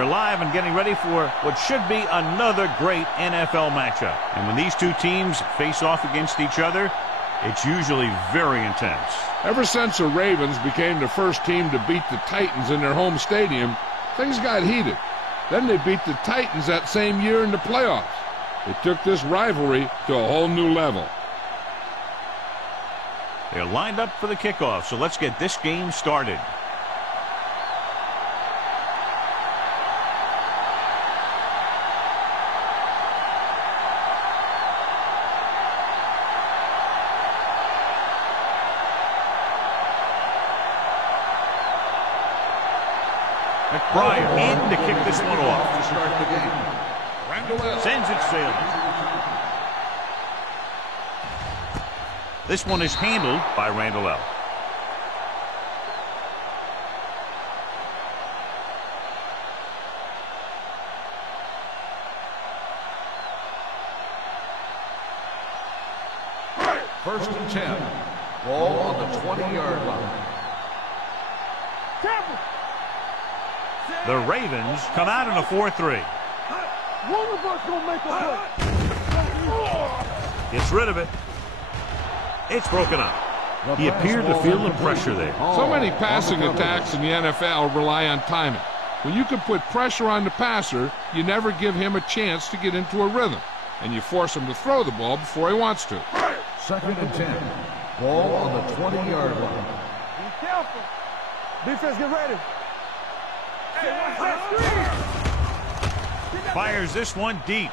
We're live and getting ready for what should be another great NFL matchup. And when these two teams face off against each other, it's usually very intense. Ever since the Ravens became the first team to beat the Titans in their home stadium, things got heated. Then they beat the Titans that same year in the playoffs. It took this rivalry to a whole new level. They're lined up for the kickoff, so let's get this game started. McBride in to kick this one off. To start the game. Sends it sailing. This one is handled by Randall. First and 10. Ball on the 20-yard line. The Ravens come out in a 4-3. One of us gonna make a play. Gets rid of it. It's broken up. He appeared to feel the pressure there. So many passing attacks in the NFL rely on timing. When you can put pressure on the passer, you never give him a chance to get into a rhythm, and you force him to throw the ball before he wants to. Second and 10. Ball on the 20-yard line. Be careful. Defense, get ready. Fires this one deep.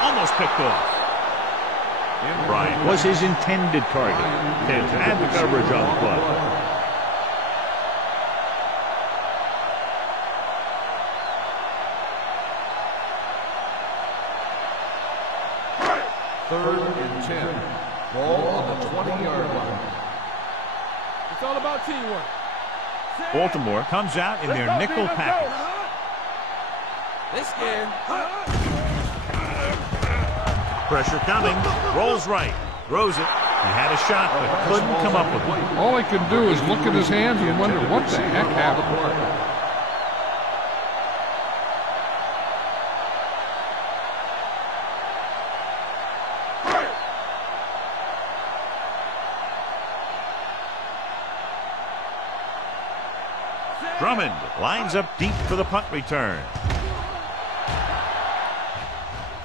Almost picked off. Bryant was his intended target. And the coverage on the play. Third and 10. Ball on the 20-yard line. It's all about teamwork. Baltimore comes out in their nickel package. They scared. Pressure coming. Rolls right. Throws it. He had a shot, but couldn't come up with it. All he can do is look at his hands and wonder what the heck happened. Drummond lines up deep for the punt return.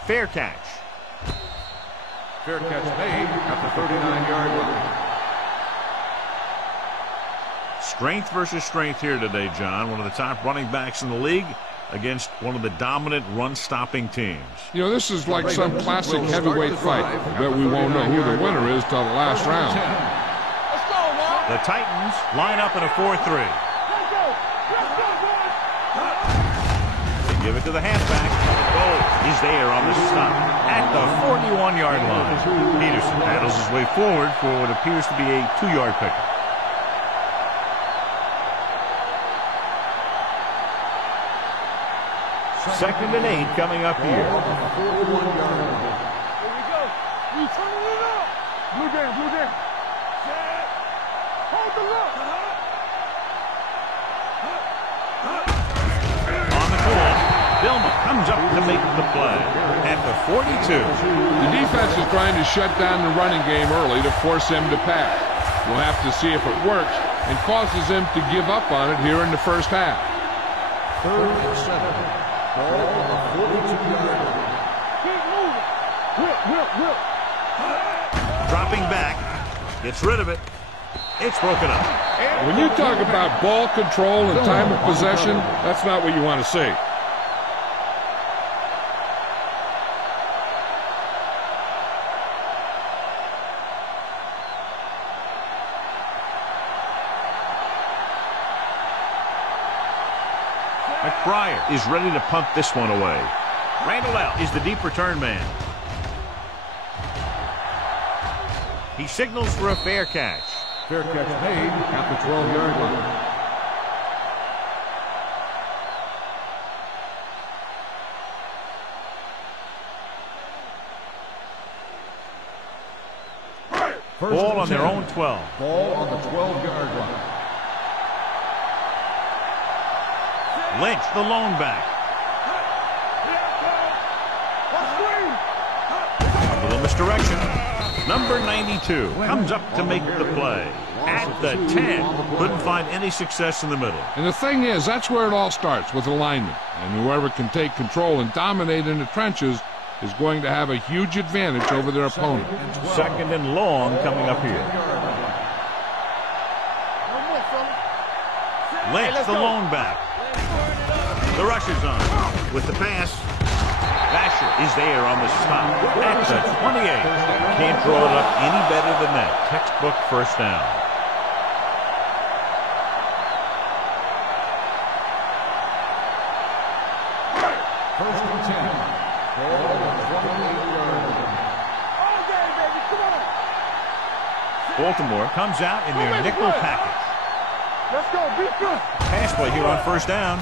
Fair catch. Fair catch made at the 39-yard line. Strength versus strength here today, John. One of the top running backs in the league against one of the dominant run-stopping teams. You know, this is like some classic heavyweight fight. I bet we won't know who the winner is till the last round. Let's go, now. The Titans line up in a 4-3. They give it to the halfback. Oh, he's there on the stop at the 41-yard line. Peterson paddles his way forward for what appears to be a 2-yard pickup. Second and 8 coming up here. 41-yard line. Here we go. We turning it up. Blue down, blue down. Set. Hold the look. On the call, Vilma comes up to make the play at the 42. The defense is trying to shut down the running game early to force him to pass. We'll have to see if it works and causes him to give up on it here in the first half. Third and 7. Ball on the 42-yard line. Keep moving. Whip. Dropping back, gets rid of it. It's broken up. When you talk about ball control and time of possession, that's not what you want to see. McBride is ready to punt this one away. Randall is the deep return man. He signals for a fair catch. Fair catch made at the 12-yard line. Ball on their own 12. Ball on the 12-yard line. Lynch, the lone back. A little misdirection. Number 92 comes up to make the play. At the 10, couldn't find any success in the middle. And the thing is, that's where it all starts, with alignment. And whoever can take control and dominate in the trenches is going to have a huge advantage over their opponent. Second and long coming up here. Lynch, the lone back. The rusher's on with the pass. Vasher is there on the stop at the 28. Can't draw it up any better than that. Textbook first down. First and 10. Ball on the 28-yard line. Baltimore comes out in their nickel package. Let's go, beat good. Pass play here on first down.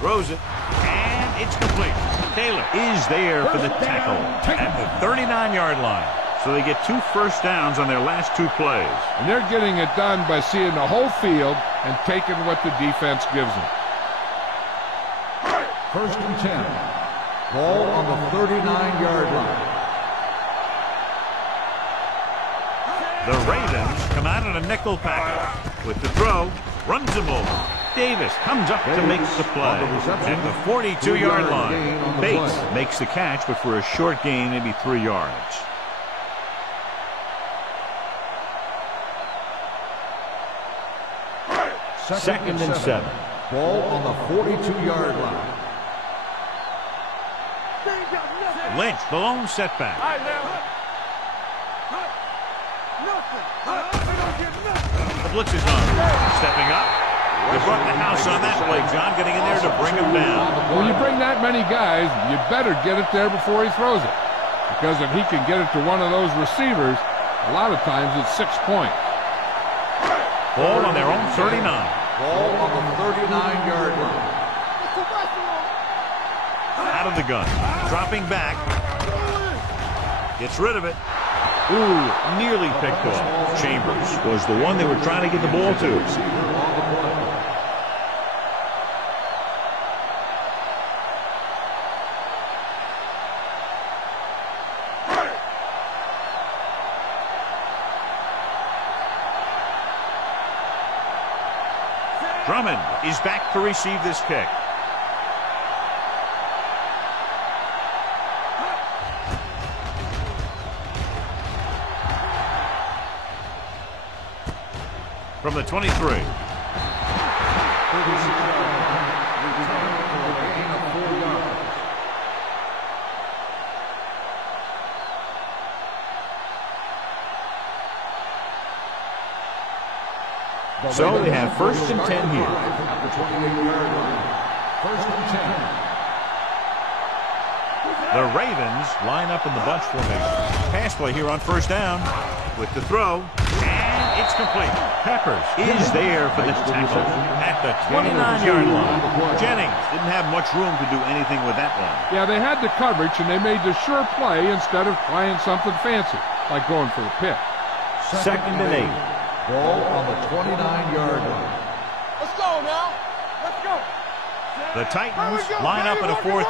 Throws it, and it's complete. Taylor is there for the tackle at the 39-yard line. So they get 2 first downs on their last 2 plays. And they're getting it done by seeing the whole field and taking what the defense gives them. First and 10. Ball on the 39-yard line. The Ravens come out in a nickel package. With the throw, runs him over. Davis comes up to make the play at the 42-yard line. Bates makes the catch, but for a short gain, maybe 3 yards. Second and 7. Ball on the 42-yard line. Lynch, the lone setback. The blitz is on. Stepping up. They brought the house on that play, John, getting in there to bring him down. When you bring that many guys, you better get it there before he throws it. Because if he can get it to one of those receivers, a lot of times it's 6 points. Ball on their own 39. Ball on the 39-yard line. Out of the gun. Dropping back. Gets rid of it. Ooh, nearly picked off. Chambers was the one they were trying to get the ball to. Drummond is back to receive this kick. From the 23. So they have first and 10 here. At the 28-yard line. First and 10. The Ravens line up in the bunch formation. Pass play here on first down with the throw, and it's complete. Peppers is there for the tackle at the 29-yard line. Jennings didn't have much room to do anything with that one. Yeah, they had the coverage, and they made the sure play instead of trying something fancy, like going for the pick. Second and 8. Ball on the 29-yard line. Let's go now. Let's go. The Titans line up in a 4-3. Don't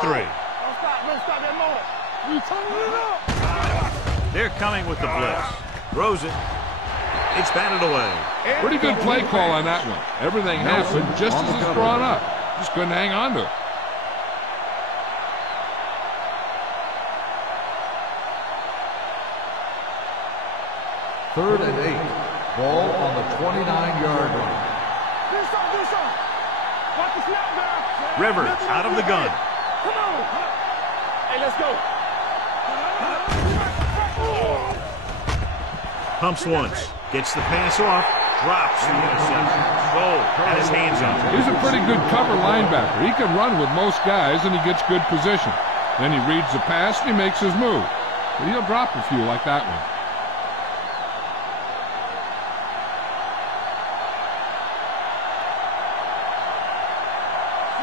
stop that moment. We turning it up. They're coming with the blitz. Throws it. It's batted away. Pretty good play call on that one. Everything happened just as it's drawn up. Just couldn't hang on to it. Third and 8. Ball on the 29-yard line. Do something. Watch the snap now. Rivers out of the gun. Come on. Hey, let's go. Pumps once. Gets the pass off. Drops the interception. Goal. Had his hands on it. He's a pretty good cover linebacker. He can run with most guys, and he gets good position. Then he reads the pass, and he makes his move. But he'll drop a few like that one.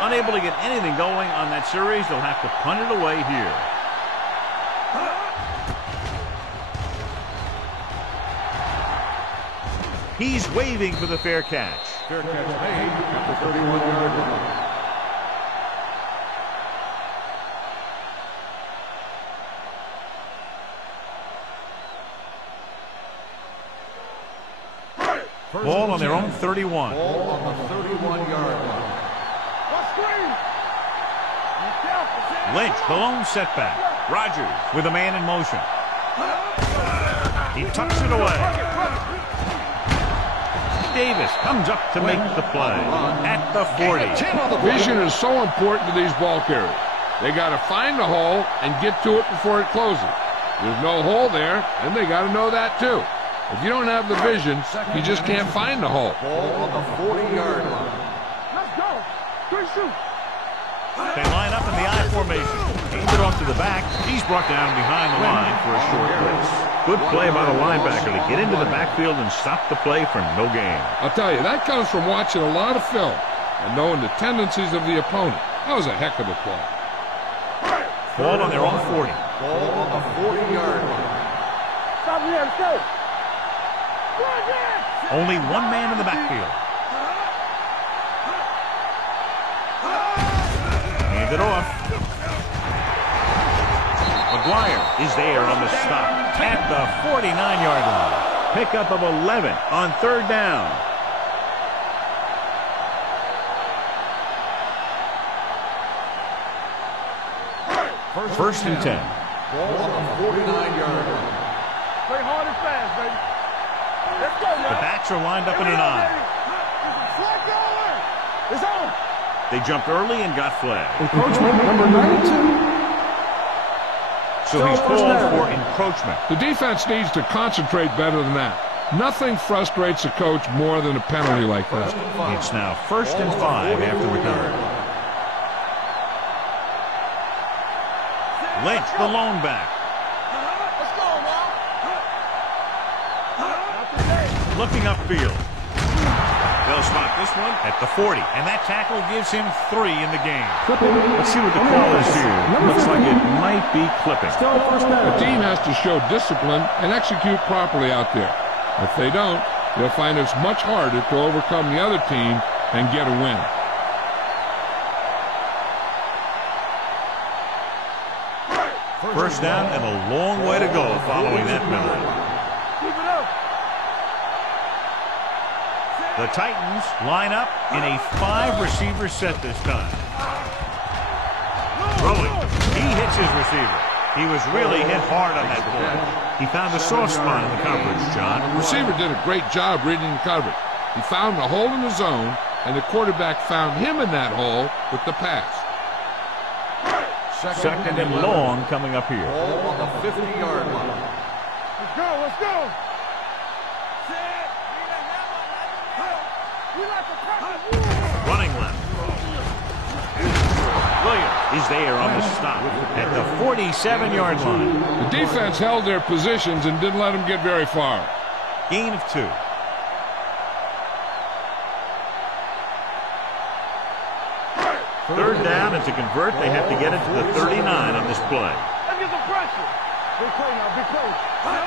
Unable to get anything going on that series, they'll have to punt it away here. He's waving for the fair catch. Fair catch made at the 31-yard line. Ball on their own 31. Ball on the 31-yard line. Lynch, the lone setback. Rodgers with a man in motion. He tucks it away. Davis comes up to make the play at the 40. Vision is so important to these ball carriers. They got to find the hole and get to it before it closes. There's no hole there, and they got to know that too. If you don't have the vision, you just can't find the hole. Ball on the 40-yard line. Let's go. Three shoot. They line up in the I formation. Hands it off to the back. He's brought down behind the line for a short place. Good play by the linebacker to get into the backfield and stop the play for no gain. I'll tell you, that comes from watching a lot of film and knowing the tendencies of the opponent. That was a heck of a play. Ball on their own 40. Ball on the 40-yard line. Stop here. Let's go. Only one man in the backfield. Hand it off. McGuire is there on the stop at the 49-yard line. Pickup of 11 on third down. First and 10. Ball on the 49-yard line. Play hard and fast, baby. Let's go, The backs are lined up in an I. It's on. They jumped early and got flagged. Encroachment number 92. So he's called for encroachment. The defense needs to concentrate better than that. Nothing frustrates a coach more than a penalty like that. It's now first and 5 after the gun. Lynch, the lone back. Let's go, man. Looking upfield. They'll spot this one at the 40, and that tackle gives him 3 in the game. Let's see what the call is here. Looks like it might be clipping. The team has to show discipline and execute properly out there. If they don't, they'll find it's much harder to overcome the other team and get a win. First down and a long way to go following that penalty. Keep it up. The Titans line up in a 5-receiver set this time. Throwing. He hits his receiver. He was really hit hard on that play. He found a soft spot in the coverage, John. The receiver did a great job reading the coverage. He found a hole in the zone, and the quarterback found him in that hole with the pass. Second and long coming up here. Ball on the 50-yard line. Let's go. Let's go. Running left. Williams is there on the stop at the 47-yard line. The defense held their positions and didn't let them get very far. Gain of 2. Third down, and to convert, they have to get it to the 39 on this play. Let's get some pressure. Big play now. Big play.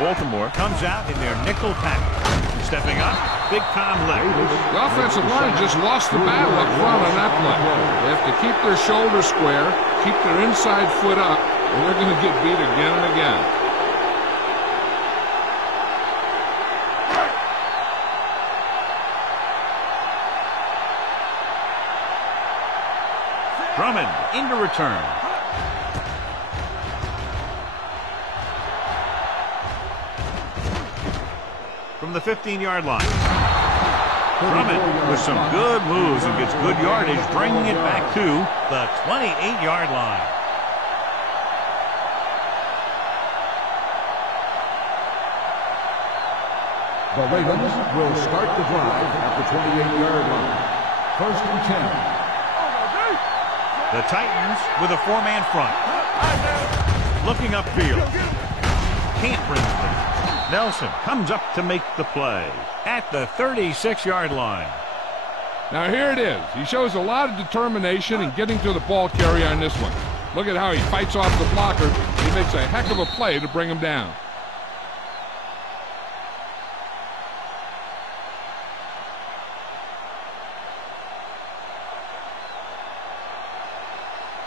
Baltimore comes out in their nickel package. Stepping up, big time left. The offensive line just lost the battle up front on that play. They have to keep their shoulders square, keep their inside foot up, and they're going to get beat again and again. Drummond into return. From the 15-yard line. Drummond with some good moves and gets good yardage, bringing it back to the 28-yard line. The Ravens will start the drive at the 28-yard line. First and 10. The Titans with a 4-man front. Looking upfield. Can't bring it down. Nelson comes up to make the play at the 36-yard line. Now here it is. He shows a lot of determination in getting to the ball carrier on this one. Look at how he fights off the blocker. He makes a heck of a play to bring him down.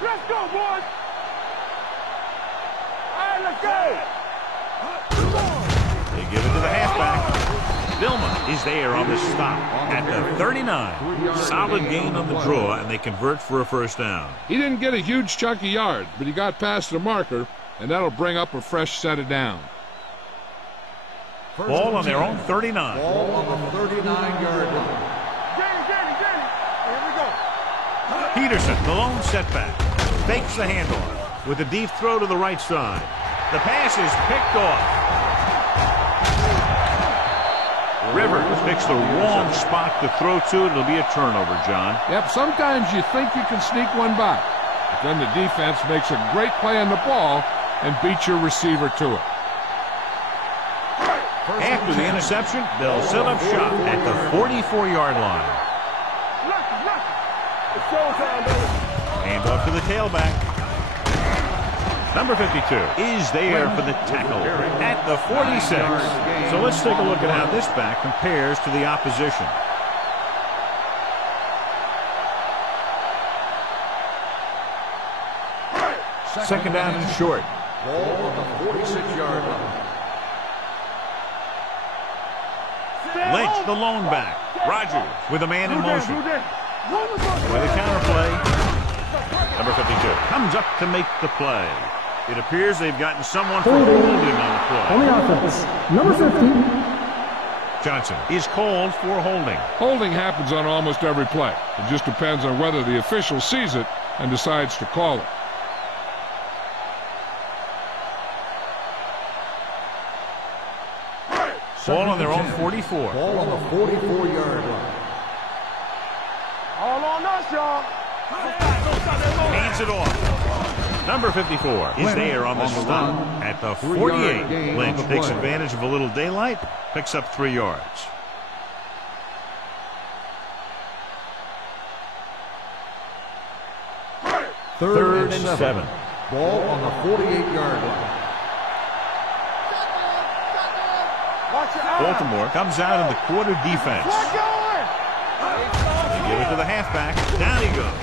Let's go, boys. All right, let's go. They give it to the halfback. Vilma is there on the stop at the 39. Solid gain on the draw, and they convert for a first down. He didn't get a huge chunk of yards, but he got past the marker, and that'll bring up a fresh set of downs. Ball on their own 39. Ball on the 39-yard line. Danny. Here we go. Peterson, the lone setback. Fakes the handoff with a deep throw to the right side. The pass is picked off. Rivers picks the wrong spot to throw to. It'll be a turnover, John. Yep, sometimes you think you can sneak one by, but then the defense makes a great play on the ball and beats your receiver to it. After the interception, they'll set up shop at the 44-yard line. It's showtime, baby. Hand off to the tailback. Number 52 is there for the tackle at the 46. So let's take a look at how this back compares to the opposition. Second down and short. Ball on the 46-yard line. Lynch, the lone back. Rogers with a man in motion. With a counter play. Number 52 comes up to make the play. It appears they've gotten someone for holding on the play. On the offense, number 50. Johnson is called for holding. Holding happens on almost every play. It just depends on whether the official sees it and decides to call it. Ball on their own 44. Ball on the 44-yard line. All on us, y'all. Hands it off. Number 54 is there on the stop at the 48. Lynch takes advantage of a little daylight, picks up 3 yards. Third and 7. Ball on the 48-yard line. Baltimore comes out in the quarter defense. They give it to the halfback. Down he goes.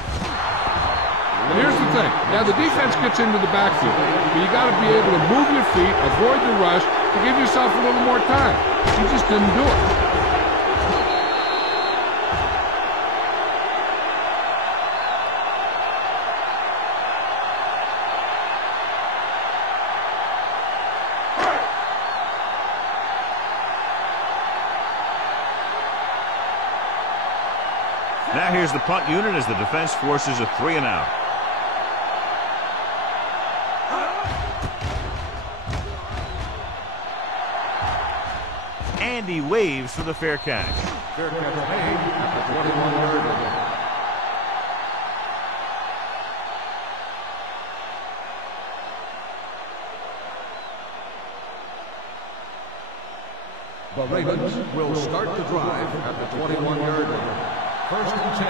And here's the thing. Now, the defense gets into the backfield, but you got to be able to move your feet, avoid the rush, to give yourself a little more time. He just didn't do it. Now here's the punt unit as the defense forces a 3 and out. And he waves for the fair catch. Fair catch made at the 21-yard line. The Ravens will start the drive at the 21-yard line. First and 10.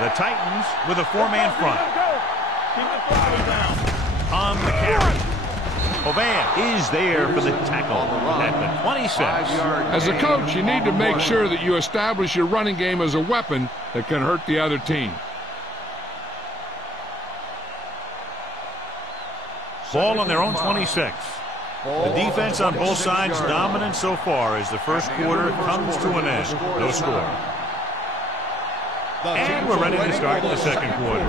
The Titans with a 4-man front. On the carry. Hovan is there for the tackle at the 26. As a coach, you need to make sure that you establish your running game as a weapon that can hurt the other team. Ball on their own 26. The defense on both sides dominant so far as the first quarter comes to an end. No score. And we're ready to start the second quarter.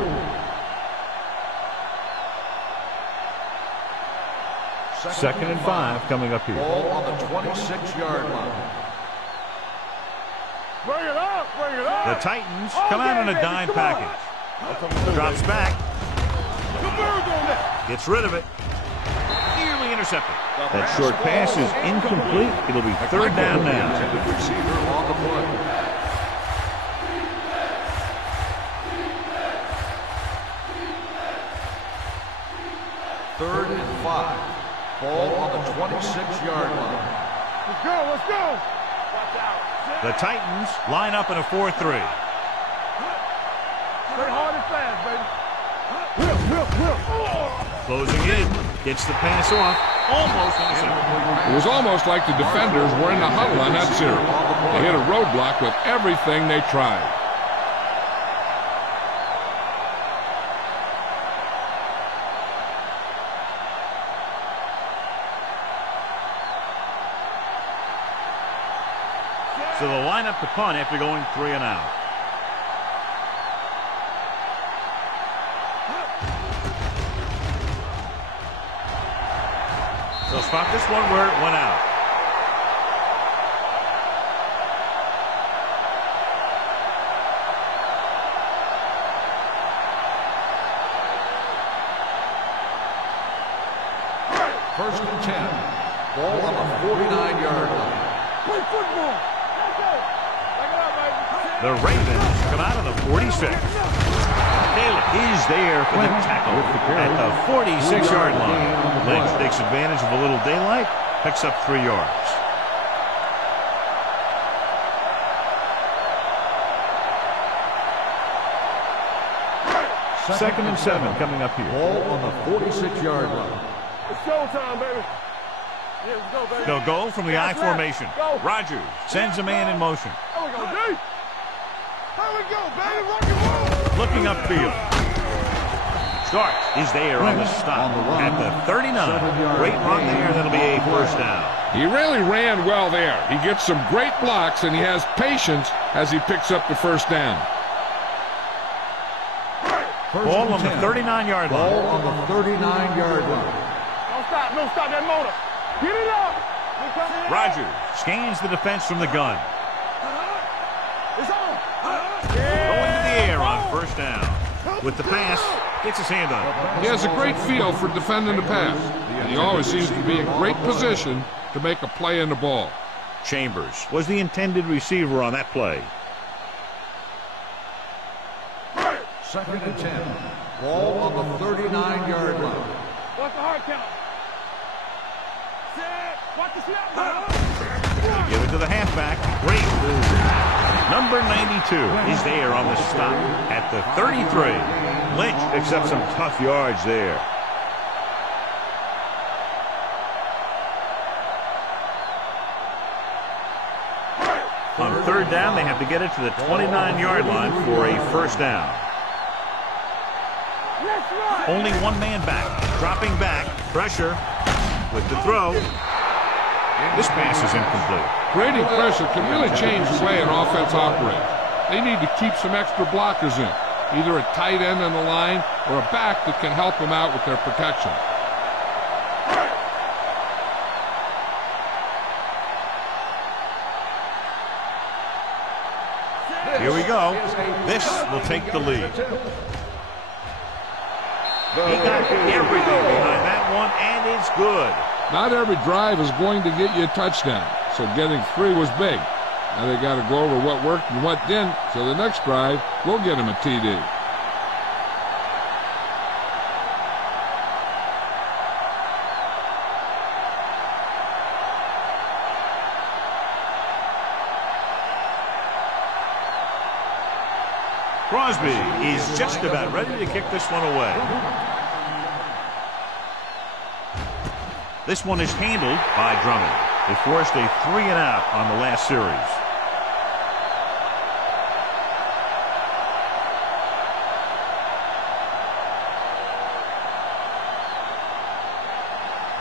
Second and 5 coming up here. Ball on the 26-yard line. Bring it up. The Titans come out on a dime package. Drops back. Gets rid of it. Nearly intercepted. That short pass is incomplete. It'll be third down now. Receiver on the play. Third and 5. Ball on the 26-yard line. Let's go. The Titans line up in a 4-3. Stay hard and fast, baby. Closing in. Gets the pass off. Almost intercepted. It was almost like the defenders were in the huddle on that series. They hit a roadblock with everything they tried. So they'll line up to punt after going 3 and out. They'll spot this one where it went out. First and 10. Ball on the 49-yard line. Play football. Let's go. Take it out, baby. The Ravens come out on the 46. Taylor is there for the tackle at the 46-yard line. Lynch takes advantage of a little daylight, picks up 3 yards. Second and 7 coming up here. Ball on the 46-yard line. It's showtime, baby. Yeah, let's go, baby. They'll go from the I formation. Go. Rogers sends a man in motion. There we go, D. There we go, baby. Rock and roll. Looking upfield. Starks is there on the stop at the 39. Great run there. That'll be a first down. He really ran well there. He gets some great blocks, and he has patience as he picks up the first down. Ball on the 39-yard line. Ball on the 39-yard line. Don't stop that motor. Get it up. Rogers scans the defense from the gun. It's on. Going to the air on first down. With the pass, gets his hand on it. He has a great feel for defending the pass, and he always seems to be in great position to make a play in the ball. Chambers was the intended receiver on that play. Second and 10. Ball on the 39-yard line. Watch the hard count. Set. Watch the snap. Give it to the halfback. Great move. Number 92 is there on the stop at the 33. Lynch picks up some tough yards there. On third down, they have to get it to the 29-yard line for a first down. Only one man back. Dropping back. Pressure with the throw. This pass is incomplete. Creating pressure can really change the way an offense operates. They need to keep some extra blockers in, either a tight end on the line or a back that can help them out with their protection. Here we go. This will take the lead. He got everything behind that one, and it's good. Not every drive is going to get you a touchdown, so getting 3 was big. Now they got to go over what worked and what didn't, so the next drive will get him a TD. Crosby is just about ready to kick this one away. This one is handled by Drummond. They forced a 3 and out on the last series.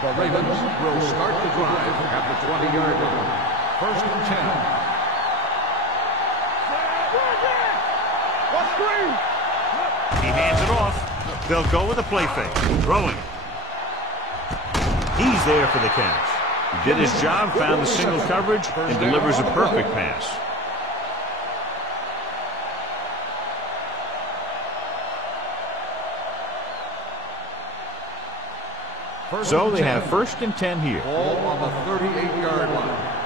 The Ravens will start the drive at the 20-yard line. First and 10. He hands it off. They'll go with a play fake. Throwing. He's there for the catch. He did his job, found the single coverage, and delivers a perfect pass. So they have first and 10 here. Ball on the 38-yard line.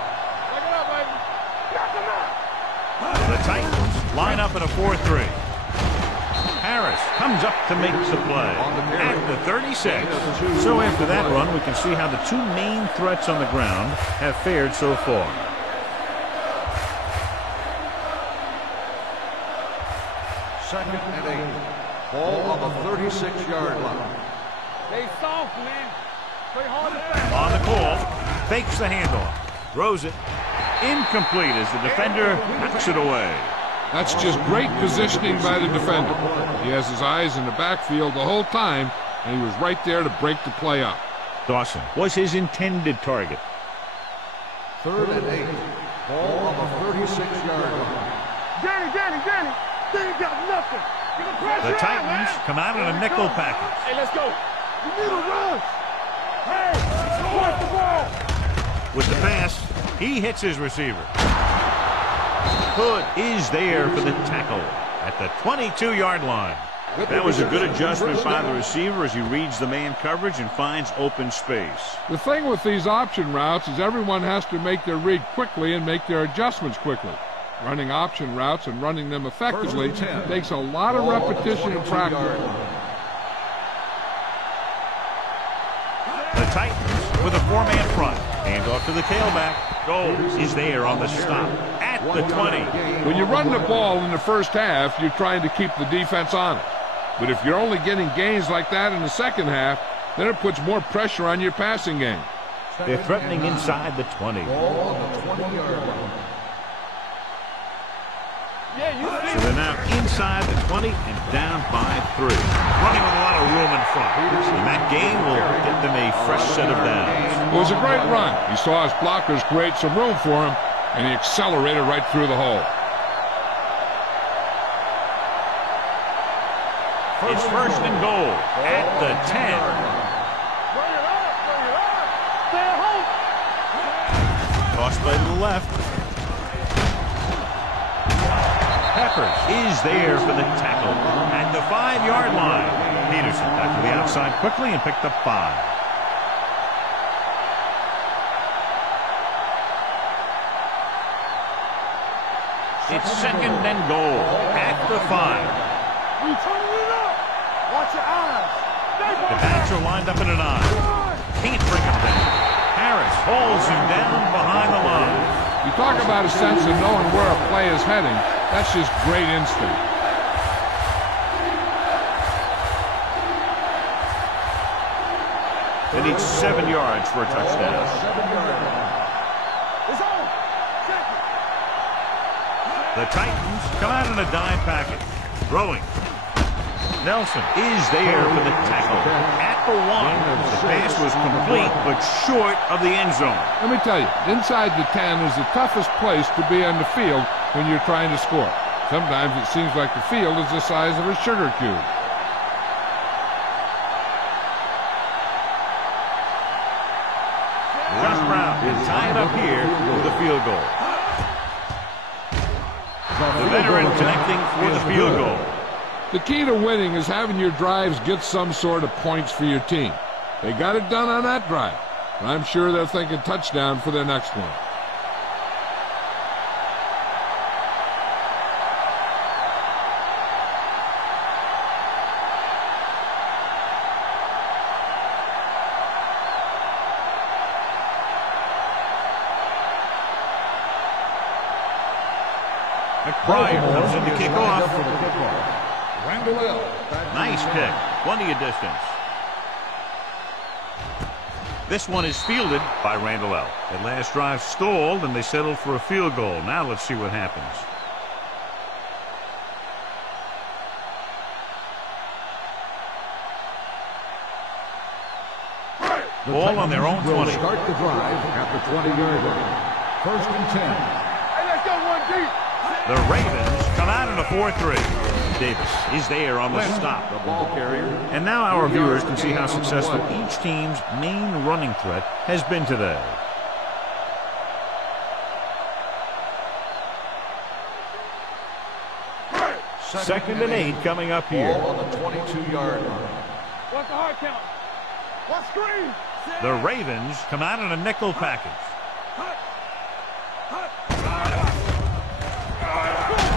The Titans line up in a 4-3. Harris comes up to make the play at the 36. So after that run, we can see how the 2 main threats on the ground have fared so far. Second and 8. Ball on the 36-yard line. Stay soft, man. Play hard and fast. On the call, fakes the handoff, throws it. Incomplete as the defender knocks it away. That's just great positioning by the defender. He has his eyes in the backfield the whole time, and he was right there to break the play up. Dawson was his intended target. Third and 8. Ball on the 36-yard line. Danny. They ain't got nothing. Get the pressure The out, Titans man. come out in a nickel package. Hey, let's go. You need a rush. Hey, watch the ball. With the pass, he hits his receiver. Hood is there for the tackle at the 22-yard line. That was a good adjustment by the receiver as he reads the man coverage and finds open space. The thing with these option routes is everyone has to make their read quickly and make their adjustments quickly. Running option routes and running them effectively takes a lot of repetition and practice. The Titans with a four-man front. Hand off to the tailback. Goal is there on the stop at the 20. When you run the ball in the first half, you're trying to keep the defense honest. But if you're only getting gains like that in the second half, then it puts more pressure on your passing game. They're threatening inside the 20. Ball on the 20-yard line. So they're now inside the 20 and down by 3. Running with a lot of room in front. And that gain will get them a fresh set of downs. It was a great run. He saw his blockers create some room for him, and he accelerated right through the hole. It's first and goal at the 10. Bring it up. Stay at home. Toss play to the left. Peppers is there for the tackle at the 5-yard line. Peterson back to the outside quickly and picked up 5. It's second and goal at the 5. We turning it up. Watch your eyes. The backs are lined up in an eye. Can't bring him down. Harris holds him down behind the line. You talk about a sense of knowing where a play is heading. That's just great instinct. They need 7 yards for a touchdown. 7-yard line. It's on. Check it. The Titans come out in a dime package. Throwing. Nelson is there for the tackle at the 1. The pass was complete but short of the end zone. Let me tell you, inside the 10 is the toughest place to be on the field when you're trying to score. Sometimes it seems like the field is the size of a sugar cube. Josh Brown can tie it up here with a field goal. The veteran connecting for the field goal. The key to winning is having your drives get some sort of points for your team. They got it done on that drive. And I'm sure they're thinking touchdown for their next one. McBride comes in to kick off. Randall. Nice kick. Plenty of distance. This one is fielded by Randall L. That last drive stalled, and they settled for a field goal. Now let's see what happens. Ball on their own 20. Will start the drive at the 20-yard line. First and 10. Hey, let's go one deep. The Ravens come out in a 4-3. Davis is there on the stop. The ball carrier. And now our viewers can see how successful each team's main running threat has been today. Second and 8 coming up here. Ball on the 22-yard line. What's the hard count? What screen? The Ravens come out in a nickel package.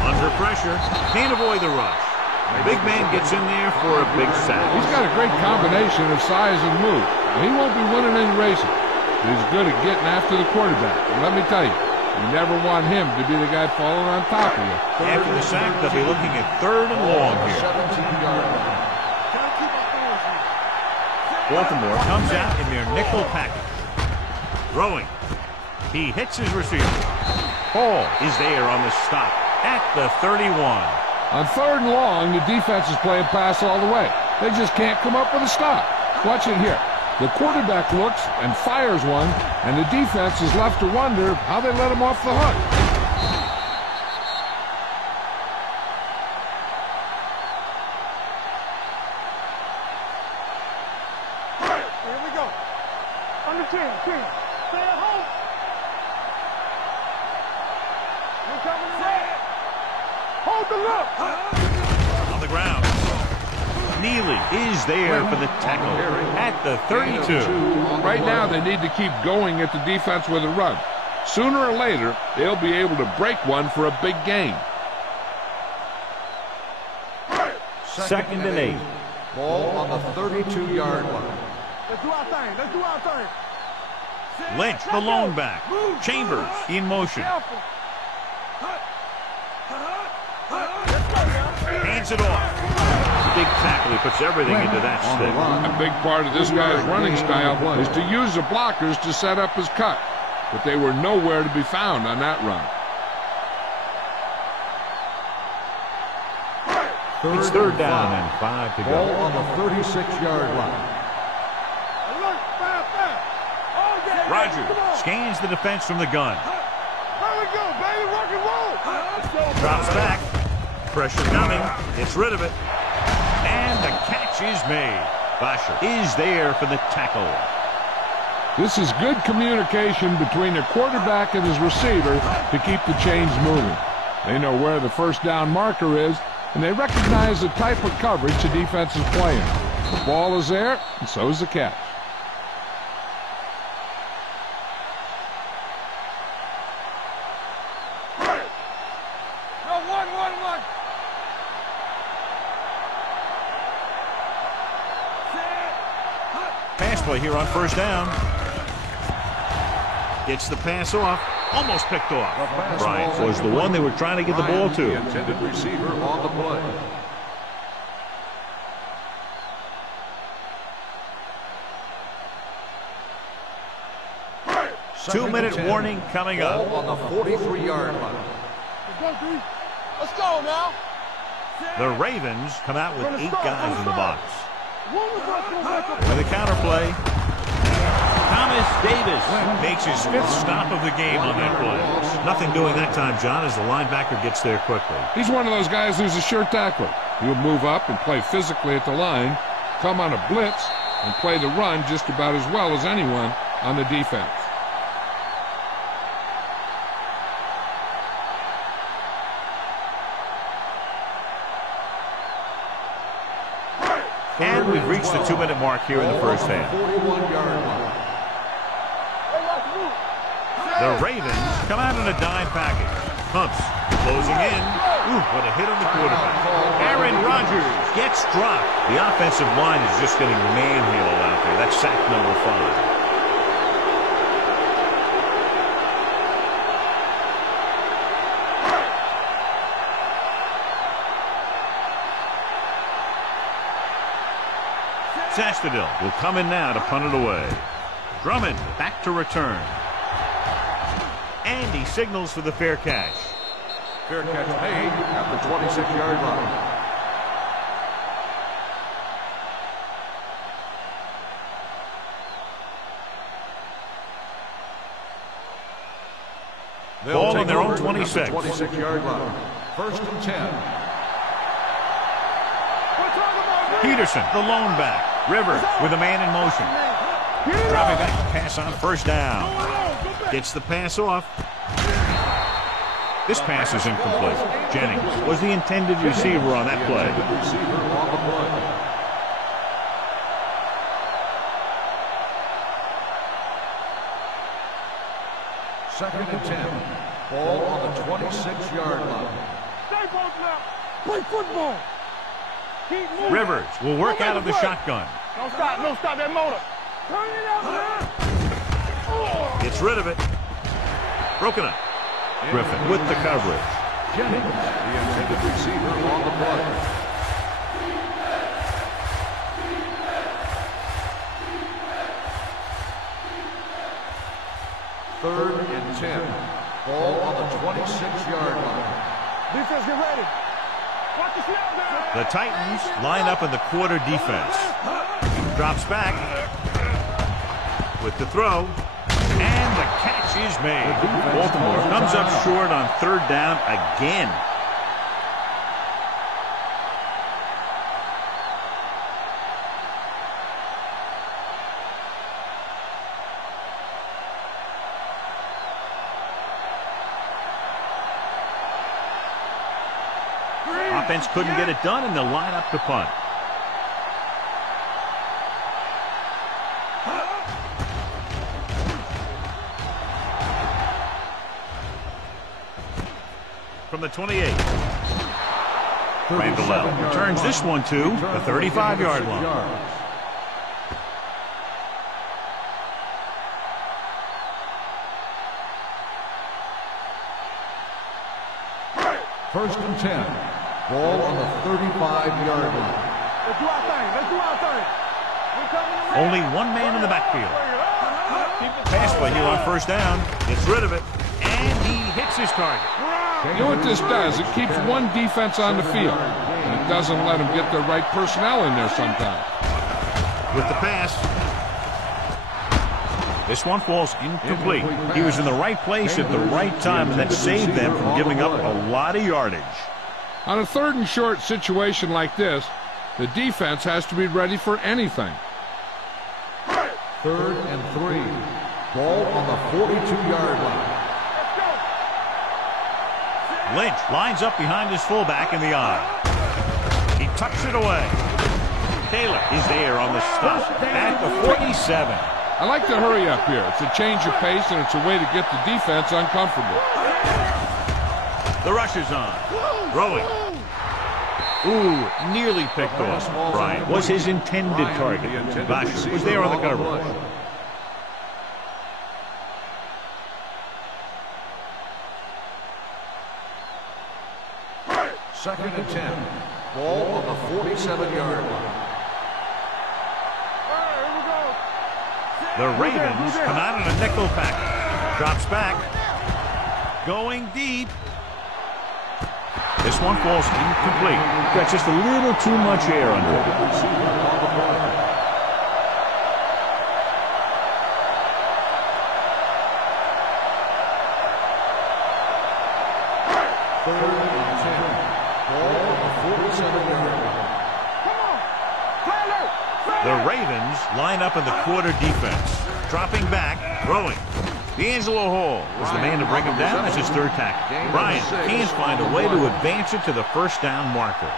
Under pressure, can't avoid the rush. The big man gets in there for a big sack. He's got a great combination of size and move. He won't be winning any races, but he's good at getting after the quarterback. And let me tell you, you never want him to be the guy falling on top of you. After the sack, they'll be looking at 3rd and long here. 17-yard line. Baltimore comes out in their nickel package. Throwing. He hits his receiver. Hall is there on the stop at the 31. On 3rd and long, the defense is playing pass all the way. They just can't come up with a stop. Watch it here. The quarterback looks and fires one, and the defense is left to wonder how they let him off the hook. Here we go. Under 10. Stay at home. We're coming in. Hold the look. On the ground. Neely is there for the tackle at the 32. Right now, they need to keep going at the defense with a run. Sooner or later, they'll be able to break one for a big gain. 2nd and 8. Ball on the 32-yard line. Let's do our thing. Lynch, the lone back. Chambers in motion. Hands it off. Big tackle. He puts everything into that stick. A big part of this guy's running style is to use the blockers to set up his cut, but they were nowhere to be found on that run. It's 3rd down and 5 to Ball go. on the 36-yard line. Rogers scans the defense from the gun. There we go, baby. Rock and roll. Drops back. Pressure coming. Gets rid of it. And the catch is made. Basher is there for the tackle. This is good communication between the quarterback and his receiver to keep the chains moving. They know where the 1st down marker is, and they recognize the type of coverage the defense is playing. The ball is there, and so is the catch. One. Pass play here on 1st down. Gets the pass off. Almost picked off. Bryant was the one they were trying to get the ball to. The intended receiver on the play. Two-minute warning coming up. Ball on the 43-yard line. Let's go now. The Ravens come out with 8 guys in the box. With a counter play. Thomas Davis makes his 5th stop of the game on that play. Nothing doing that time, John, as the linebacker gets there quickly. He's one of those guys who's a sure tackler. He'll move up and play physically at the line, come on a blitz, and play the run just about as well as anyone on the defense. And we've reached the 2-minute mark here in the 1st half. 41-yard line. The Ravens come out in a dime package. Humps closing in. Ooh, what a hit on the quarterback. Aaron Rodgers gets dropped. The offensive line is just getting manhandled out there. That's sack number 5. Sastadil will come in now to punt it away. Drummond back to return. And he signals for the fair catch. Fair catch made at the 26-yard line. Ball on their own 26. 26-yard line. 1st and 10. Peterson, the lone back. Rivers with a man in motion. Dropping back to pass on 1st down. Gets the pass off. This pass is incomplete. Jennings was the intended receiver on that play. Second and 10. Ball on the 26-yard line. Play football. Rivers will work out of the shotgun. Don't stop that motor. Turn it up, man. Gets rid of it. Broken up. Griffin with the coverage. Jennings, the intended receiver on the play. Third and 10. Ball on the 26-yard line. Defense, get ready. Watch the snap now. The Titans line up in the quarter defense. Drops back. with the throw. And the catch is made. Baltimore comes up short on third down again. Offense couldn't get it done, and they'll line up to punt. From the 28. Randall returns this one to the 35-yard line. First and 10. Ball on the 35-yard line. Let's do our thing. Let's do our thing. We're coming around. Only one man in the backfield. Pass play here on first down. Gets rid of it. And he hits his target. You know what this does? It keeps one defense on the field. And it doesn't let them get the right personnel in there sometimes. With the pass. This one falls incomplete. He was in the right place at the right time, and that saved them from giving up a lot of yardage. On a third and short situation like this, the defense has to be ready for anything. Third and 3. Ball on the 42-yard line. Lynch lines up behind his fullback in the eye. He tucks it away. Taylor is there on the stop at the 47. I like to hurry up here. It's a change of pace, and it's a way to get the defense uncomfortable. The rush is on. Throwing. Ooh, nearly picked off. Bryant was his intended target. Vasher was there on the coverage. Second and 10. Ball on the 47-yard line. The Ravens come out in a nickel package. Drops back. Going deep. This one falls incomplete. Got just a little too much air under it. Third and 10. Ball on the 47-yard line. The Ravens line up in the quarter defense. Dropping back, throwing. D'Angelo Hall was the man to bring him down as his third tackle. Bryant can't find a way to advance it to the first down marker.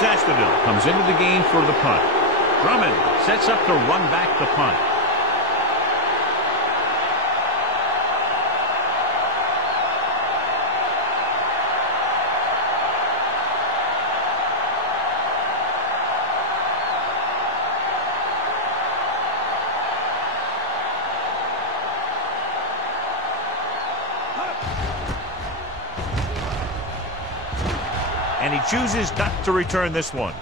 Jacksonville comes into the game for the punt. Drummond sets up to run back the punt. And he chooses not to return this one.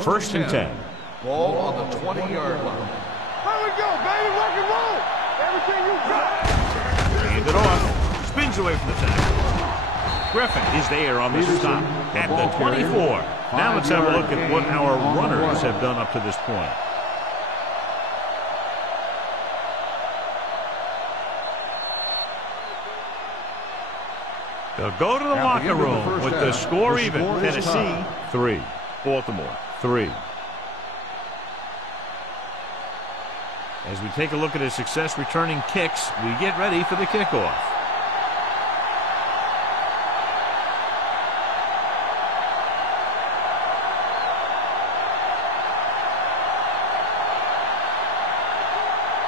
First and 10. Ball on the 20-yard line. Here we go, baby. Rock and roll. Everything you got. Hand it off. Spins away from the tackle. Griffin is there on the stop at the 24. Now let's have a look at what our runners have done up to this point. They'll go to the locker room with the score even. Tennessee 3, Baltimore 3. As we take a look at his success returning kicks, we get ready for the kickoff.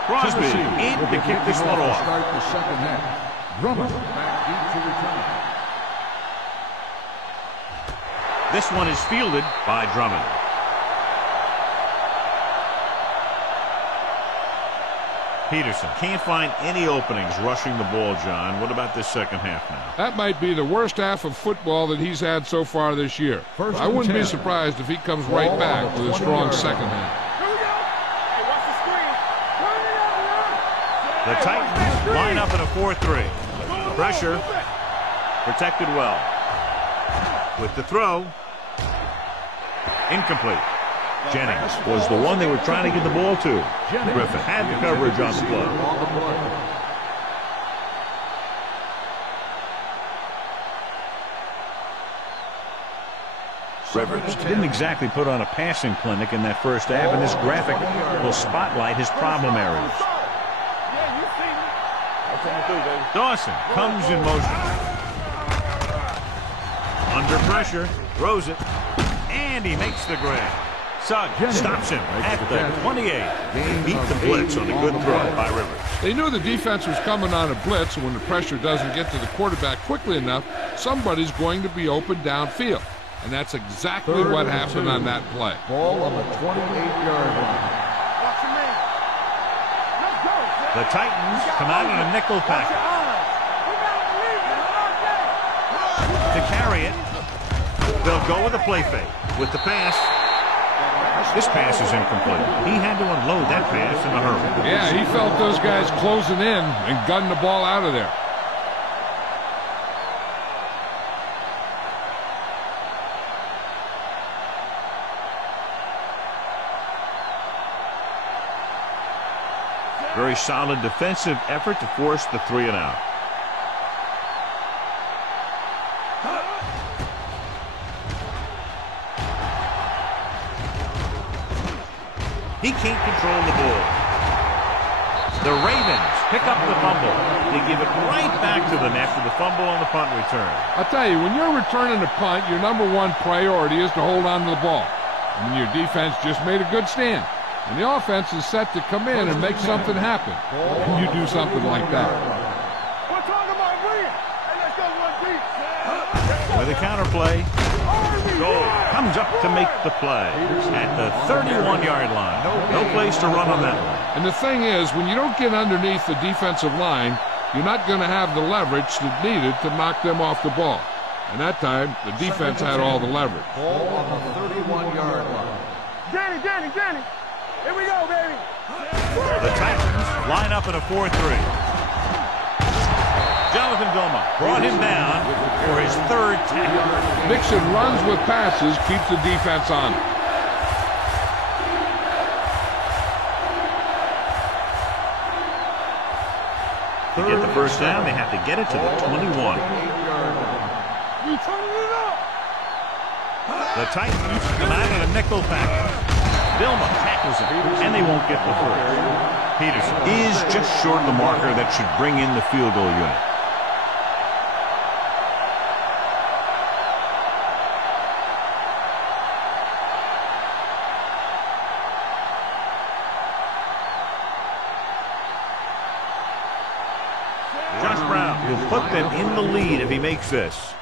Crosby in to kick this one off. Start the second half. Drummond back deep to return. This one is fielded by Drummond. Peterson can't find any openings rushing the ball, John. What about this second half now? That might be the worst half of football that he's had so far this year. I wouldn't be surprised if he comes right back with a strong second half. The Titans line up in a 4-3. Pressure. Protected well. With the throw. Incomplete. Jennings was the one they were trying to get the ball to. Griffin had the coverage on the play. Rivers didn't exactly put on a passing clinic in that first half, and this graphic will spotlight his problem areas. Dawson comes in motion. Under pressure, throws it, and he makes the grab. Suggs stops him at the 28. Beat the blitz on a good throw by Rivers. They knew the defense was coming on a blitz, and when the pressure doesn't get to the quarterback quickly enough, somebody's going to be open downfield. And that's exactly what happened on that play. Ball on the 28-yard line. The Titans come out in a nickel package. To carry it, they'll go with a play fake. With the pass, this pass is incomplete. He had to unload that pass in a hurry. Yeah, he felt those guys closing in and gunning the ball out of there. Very solid defensive effort to force the 3-and-out. He can't control the ball. The Ravens pick up the fumble. They give it right back to them after the fumble on the punt return. I'll tell you, when you're returning a punt, your number one priority is to hold on to the ball. I mean, your defense just made a good stand. And the offense is set to come in and make something happen. And you do something like that. With a counter play, Gold comes up to make the play at the 31-yard line. No place to run on that one. And the thing is, when you don't get underneath the defensive line, you're not going to have the leverage that's needed to knock them off the ball. And that time, the defense had all the leverage. Ball on the 31-yard line. Danny. Here we go, baby. The Titans line up in a 4-3. Jonathan Vilma brought him down for his third tackle. Mixon runs with passes, keeps the defense on. To get the first down, they have to get it to the 21. The Titans come out in a nickel package. Vilma tackles him, and they won't get the first. Peterson is just short of the marker that should bring in the field goal unit. Josh Brown will put them in the lead if he makes this.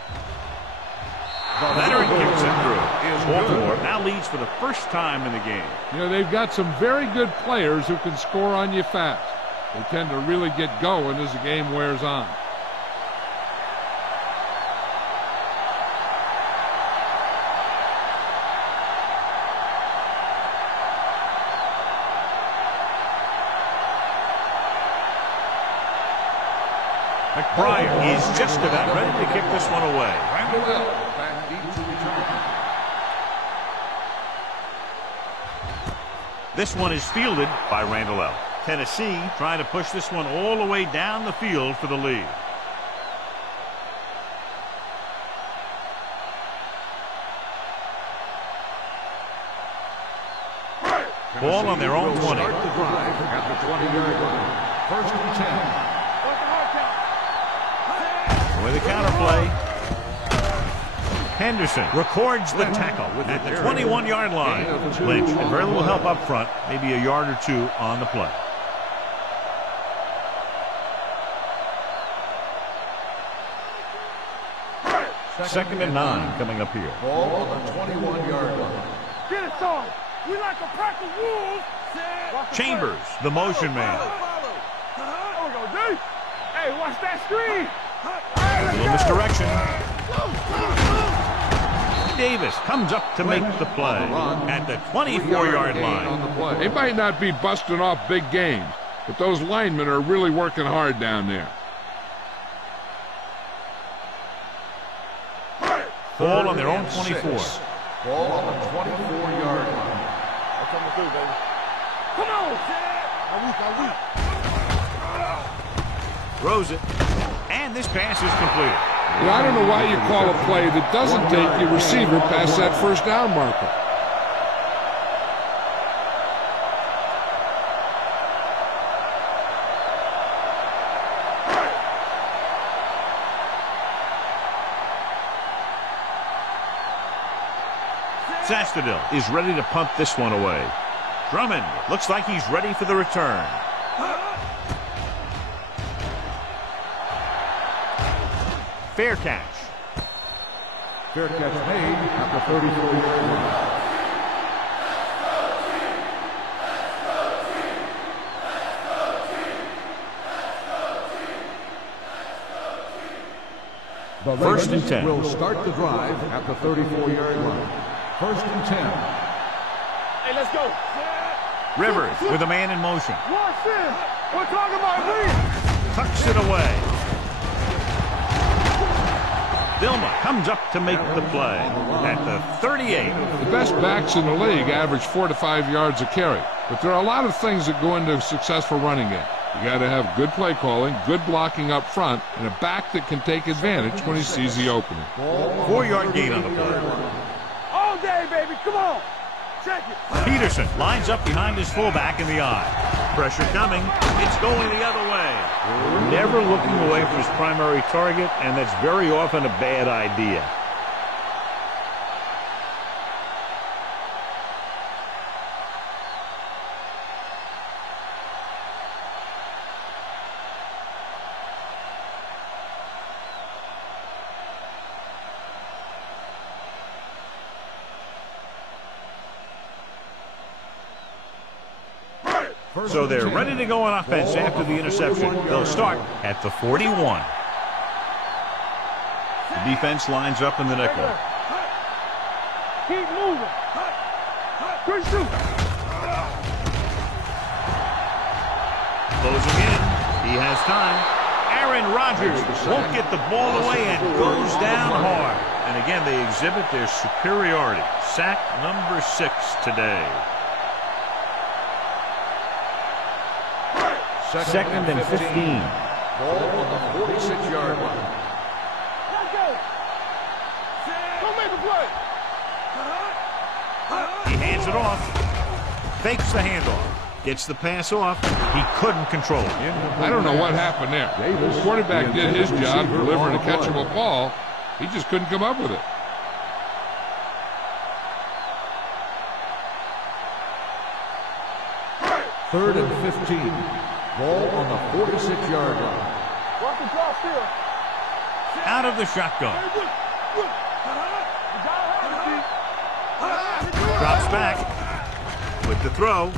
Veteran kicks it through. Baltimore now leads for the first time in the game. You know, they've got some very good players who can score on you fast. They tend to really get going as the game wears on. McBride is just about ready to kick this one away. This one is fielded by Randall L. Tennessee trying to push this one all the way down the field for the lead. Ball on their own 20. Start the drive at the 20-yard line. First and 10. With a counter play, Henderson records the tackle at the 21-yard line. Lynch had very little help up front, maybe a yard or two on the play. Second and 9 coming up here. Ball on the 21-yard line. Get it, son. We like a pack of wolves. Chambers, the motion man. Hey, watch that screen. A little misdirection. Davis comes up to make the play at the 24-yard line. They might not be busting off big games, but those linemen are really working hard down there. Ball on their own 24. Ball on the 24-yard line. I'm coming through, baby. Come on, I'm weak. Throws it. And this pass is completed. You know, I don't know why you call a play that doesn't take your receiver past that first down marker. Zastudil is ready to punt this one away. Drummond looks like he's ready for the return. Fair catch. Fair catch made at the 34-yard line. The First and Ravens 10. will start the drive at the 34-yard line. First and 10. Hey, let's go. Rivers with a man in motion. Watch this. We're talking about me. Tucks it away. Vilma comes up to make the play at the 38. The best backs in the league average 4 to 5 yards a carry, but there are a lot of things that go into a successful running game. You got to have good play calling, good blocking up front, and a back that can take advantage when he sees the opening. 4-yard gain on the play. All day, baby. Come on. Check it. Peterson lines up behind his fullback in the eye. Pressure coming. It's going the other way. Never looking away from his primary target, and that's very often a bad idea. So they're ready to go on offense after the interception. They'll start at the 41. The defense lines up in the nickel. Keep moving. Good shoot. Closing in. He has time. Aaron Rodgers won't get the ball away and goes down hard. And again, they exhibit their superiority. Sack number 6 today. Second and 15. Ball on the 46-yard line. Let's go. Don't make a play. He hands it off. Fakes the handoff. Gets the pass off. He couldn't control it. I don't know what happened there. The quarterback did his job delivering a catchable ball. He just couldn't come up with it. Third and 15. Ball on the 46-yard line. Watch the draw still. Out of the shotgun. Drops back with the throw.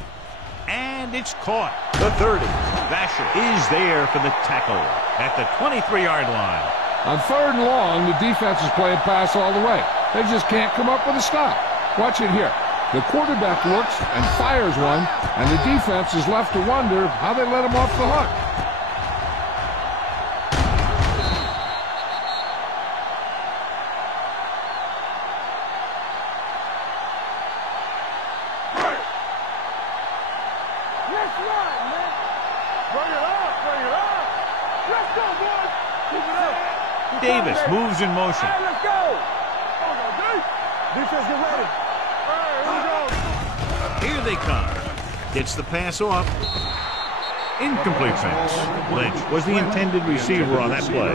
And it's caught. The 30. Vasher is there for the tackle at the 23-yard line. On 3rd and long, the defense is playing pass all the way. They just can't come up with a stop. Watch it here. The quarterback looks and fires one, and the defense is left to wonder how they let him off the hook. Let's run, man. Bring it up. Bring it up. Let's go, boys. Keep it up. Davis moves in motion. Hey, let's go. Hold on, D. Defense, get ready. Hey, here we go. Here they come. Gets the pass off. Incomplete pass. Lynch was the intended receiver on that play.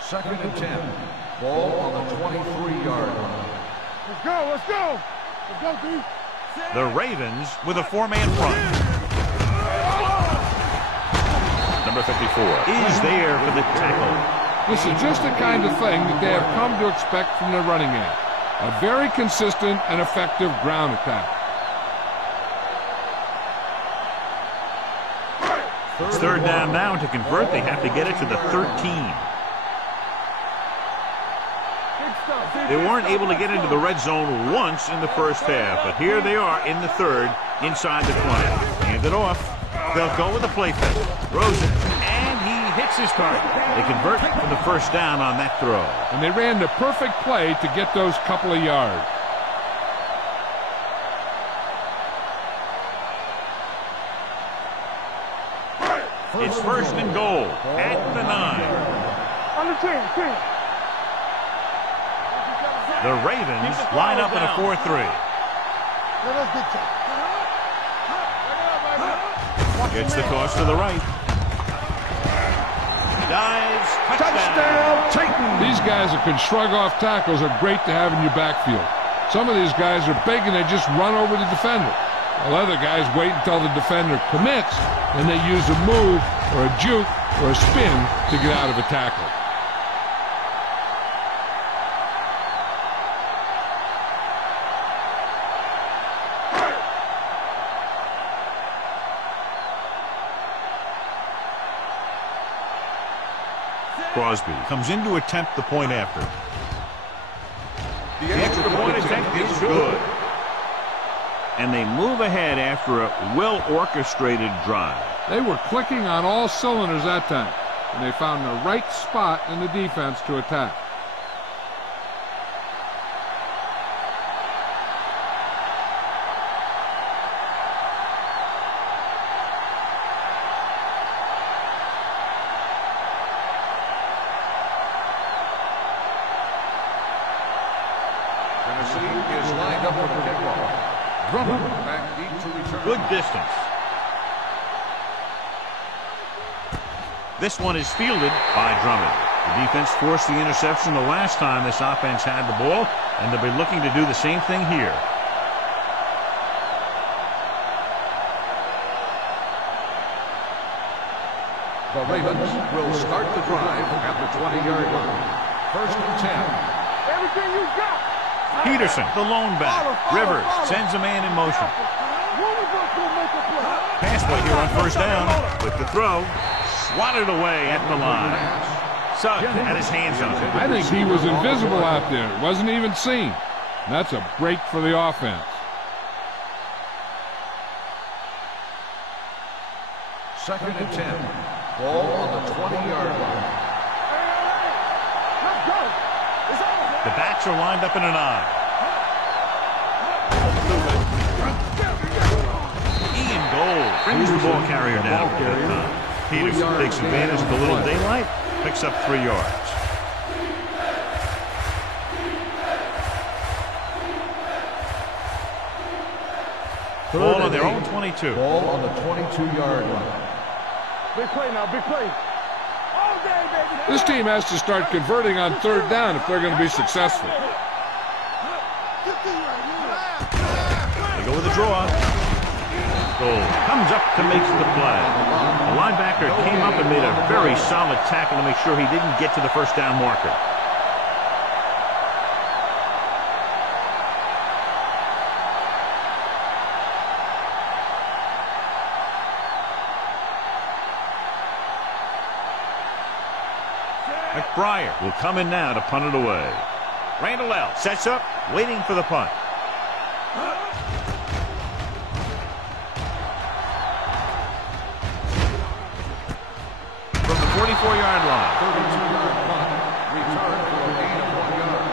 Second and 10. Ball on the 23-yard line. Let's go. Let's go. Let's go, D. The Ravens with a 4-man front. Number 54 is there for the tackle. This is just the kind of thing that they have come to expect from their running game. A very consistent and effective ground attack. It's third down now. To convert, they have to get it to the 13. They weren't able to get into the red zone once in the first half, but here they are in the third, inside the 20. Hand it off. They'll go with the play fake. Rosen, and he hits his target. They convert for the first down on that throw. And they ran the perfect play to get those couple of yards. It's first and goal at the 9. On the 10. The Ravens line up in a 4-3. Gets the toss to the right. Dives. Touchdown, Titans. These guys that can shrug off tackles are great to have in your backfield. Some of these guys are big and they just run over the defender. While other guys wait until the defender commits, and they use a move or a juke or a spin to get out of a tackle. Crosby comes in to attempt the point after. The extra point attempt is good. And they move ahead after a well-orchestrated drive. They were clicking on all cylinders that time, and they found the right spot in the defense to attack. Tennessee is lined up for the kickoff. Drummond back deep to return. Good distance. This one is fielded by Drummond. The defense forced the interception the last time this offense had the ball, and they'll be looking to do the same thing here. The Ravens will start the drive at the 20-yard line. First and 10. Everything you got. Peterson, the lone back. Rivers sends a man in motion. Pass play here on first down. With the throw, swatted away at the line. Suggs had his hands on it. I think he was invisible out there. Wasn't even seen. That's a break for the offense. Second and 10. Ball on the 20-yard line. Let's go. It's over. The backs are lined up in an eye. Ian Gold brings the ball carrier down for that time. Peterson takes advantage of the little daylight, picks up 3 yards. Ball on their own 22. Ball on the 22-yard line. Big play now, big play. All day, baby. This team has to start converting on third down if they're going to be successful. They go with the draw. Gold comes up to make the play. The linebacker came up and made a very solid tackle to make sure he didn't get to the first down marker. McBriar will come in now to punt it away. Randall L. sets up, waiting for the punt. From the 44-yard line. 32-yard punt. Return for a gain of 1 yard.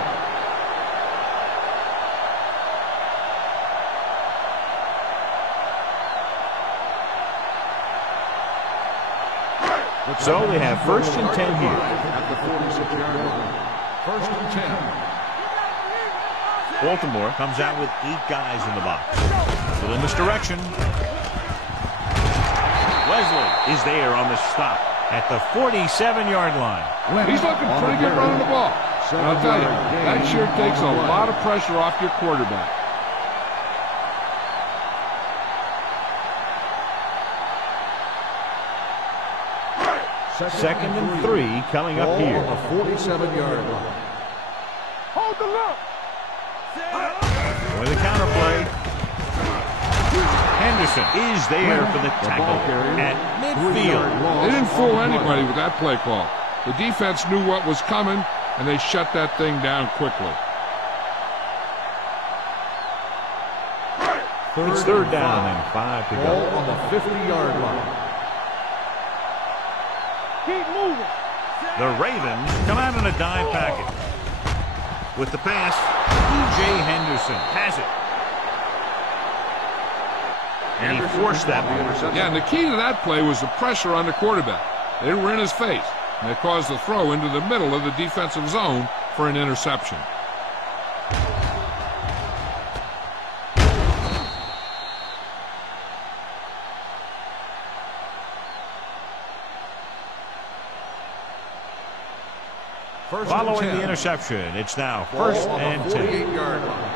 So they have first and 10 here. At the 46-yard line. First and 10. Baltimore comes out with 8 guys in the box. Little misdirection. Wesley is there on the stop at the 47-yard line. He's looking pretty good running the ball. And I'll tell you, that sure takes a lot of pressure off your quarterback. Second and 3 coming up here. On the 47-yard line. Hold the look. With a counter play. Henderson is there for the tackle at midfield. They didn't fool anybody with that play call. The defense knew what was coming, and they shut that thing down quickly. It's third down and 5 to go. Ball on the 50-yard line. Keep moving. The Ravens come out in a dime package. With the pass, E.J. Henderson has it. And he forced that one. Yeah, and the key to that play was the pressure on the quarterback. They were in his face, and they caused the throw into the middle of the defensive zone for an interception. Following the interception, it's now first and 10. 48-yard line.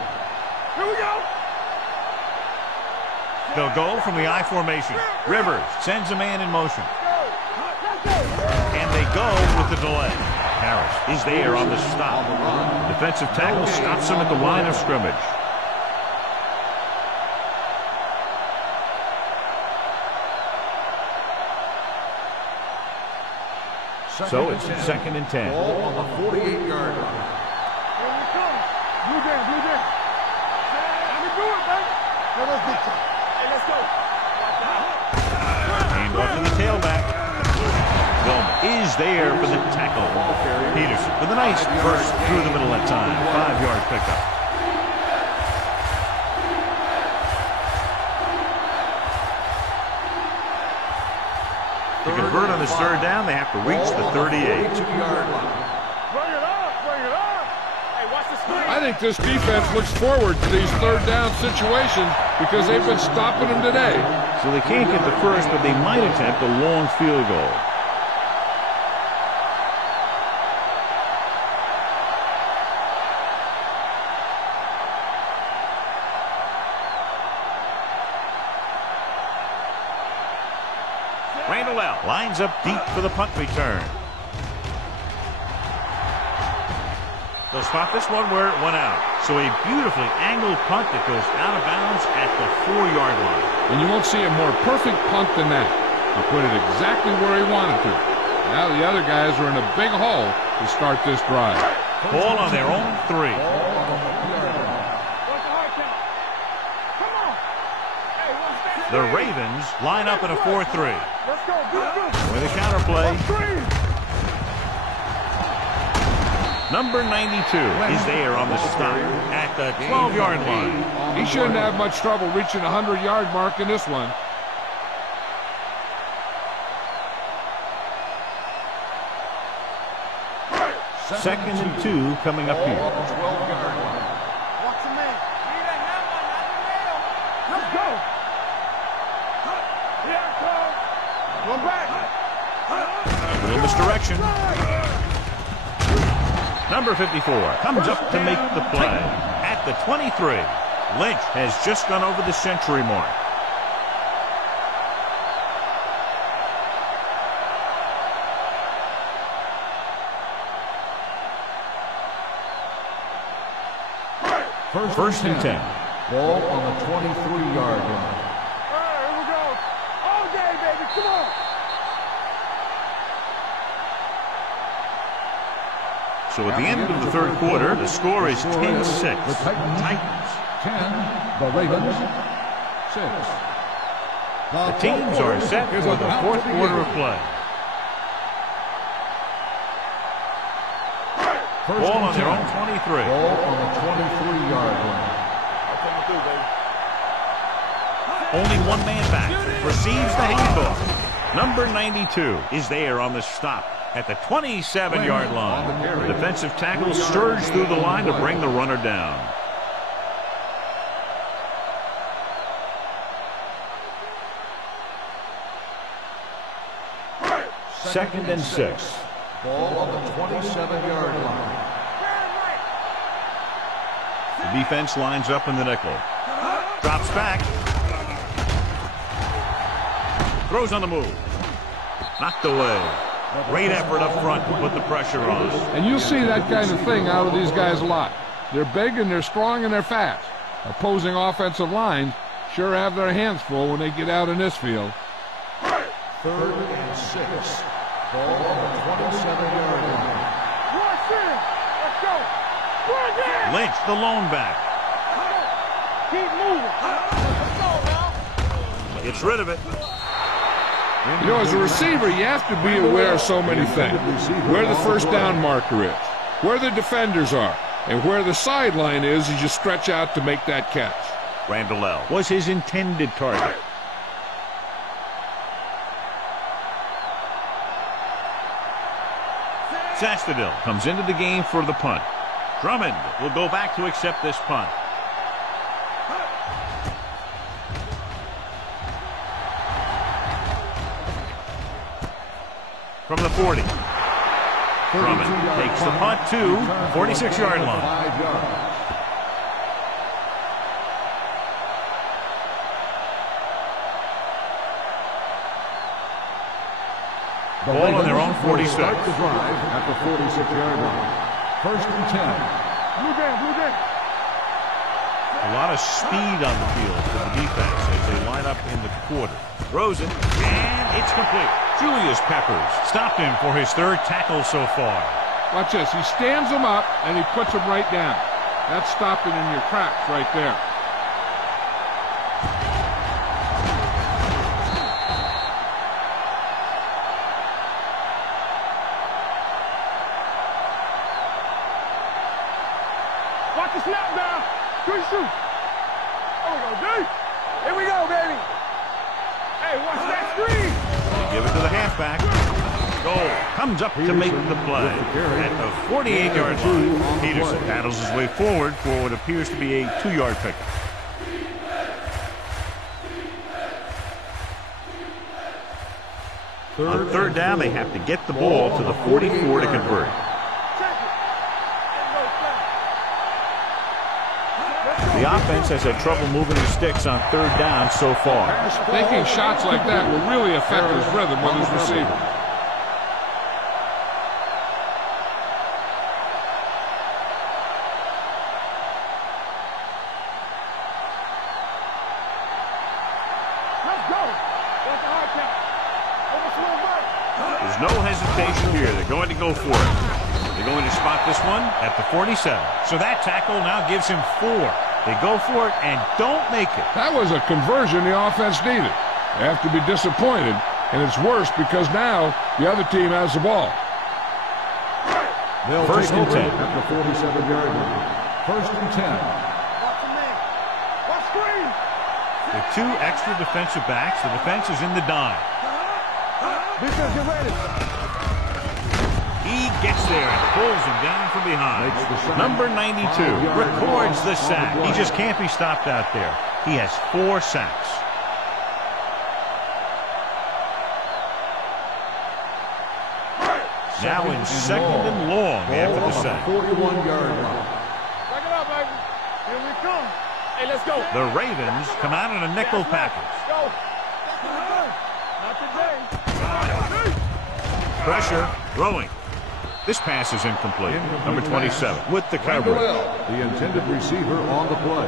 Here we go. They'll go from the I formation. Rivers sends a man in motion. And they go with the delay. Harris is there on the stop. Defensive tackle stops him at the line of scrimmage. So it's second and 10. Ball on the 48-yard line. Here we come. Blue down, blue down. Let me do it, baby. Let's get you. Hey, let's go. Hand off to the tailback. Wilma is there for the tackle. Peterson with a nice burst through the middle that time. 5-yard pickup. To convert on this third down, they have to reach the 38. 32-yard line. Bring it up, bring it up. Hey, watch the screen. I think this defense looks forward to these third down situations because they've been stopping them today. So they can't get the first, but they might attempt a long field goal. Randall out, lines up deep for the punt return. They'll spot this one where it went out. So a beautifully angled punt that goes out of bounds at the 4-yard line. And you won't see a more perfect punt than that. He put it exactly where he wanted to. Now the other guys are in a big hole to start this drive. Ball on their own 3. What's the hard count? Come on. Hey, what's that? The Ravens line up in a 4-3. Let's go. Good. With a counter play. Screen. Number 92 is there on the stop at the 12-yard line. He shouldn't have much trouble reaching the 100-yard mark in this one. Second and 2 coming up here. 12-yard line. Watch the man. Let's go. Here I come. One back. A little misdirection. Number 54 comes up to make the play. At the 23, Lynch has just gone over the century mark. First and 10. Ball on the 23-yard line. All right, here we go. All day, baby. Come on. So at the end of the third quarter, the score is 10-6. The Titans 10, the Ravens 6. The teams are set for the fourth quarter of play. Ball on their own 23. Ball on the 23-yard line. Only one man back. Receives the handoff. Number 92 is there on the stop at the 27-yard line. The defensive tackle surged through the line to bring the runner down. Second and 6. Ball on the 27-yard line. The defense lines up in the nickel. Drops back. Throws on the move. Knocked away. Great effort up front to put the pressure on. And you'll see that kind of thing out of these guys a lot. They're big and they're strong and they're fast. Opposing offensive lines sure have their hands full when they get out in this field. 3rd and 6. Ball on the 27-yard line. Watch it. Let's go. Bring it. Lynch, the lone back. Keep moving. Let's go now. Gets rid of it. You know, as a receiver, you have to be aware of so many things. Where the first down marker is, where the defenders are, and where the sideline is as you stretch out to make that catch. Randall L. was his intended target. Sastadil comes into the game for the punt. Drummond will go back to accept this punt. From the 40. Drummond takes the punt to 46-yard line. 5 yards. Ball on their own 46. Start the drive at the 46-yard line. 1st and 10. Blue game, blue game. A lot of speed on the field for the defense as they line up in the quarter. Throws it, and it's complete. Julius Peppers stopped him for his 3rd tackle so far. Watch this. He stands them up and he puts them right down. That's stopping in your tracks right there. Watch the snap down. Good shoot. Oh, we go, D. Here we go, baby. Hey, watch that screen. Give it to the halfback. Goal comes up to make the play at the 48-yard line. Peterson paddles his way forward for what appears to be a 2-yard pickup. On 3rd down, they have to get the ball to the 44 to convert. The offense has had trouble moving the sticks on 3rd down so far. Taking shots like that will really affect his rhythm with his receiver. Let's go. That's a hard count. Overswing right. There's no hesitation here. They're going to go for it. They're going to spot this one at the 47. So that tackle now gives him 4. They go for it and don't make it. That was a conversion the offense needed. They have to be disappointed, and it's worse because now the other team has the ball. They'll 1st and 10 at the 47-yard line. 1st and 10. Watch the man. Watch screen. With 2 extra defensive backs, the defense is in the dime. Defense, get ready. He gets there and pulls him down from behind. Number 92 records the sack. He just can't be stopped out there. He has 4 sacks. Now in 2nd and long after the sack. 41-yard line. Back it up, baby. Here we come. Hey, let's go. The Ravens come out in a nickel package. Go. Not today. Pressure, throwing. This pass is incomplete. Number 27 with the coverage. The intended receiver on the play.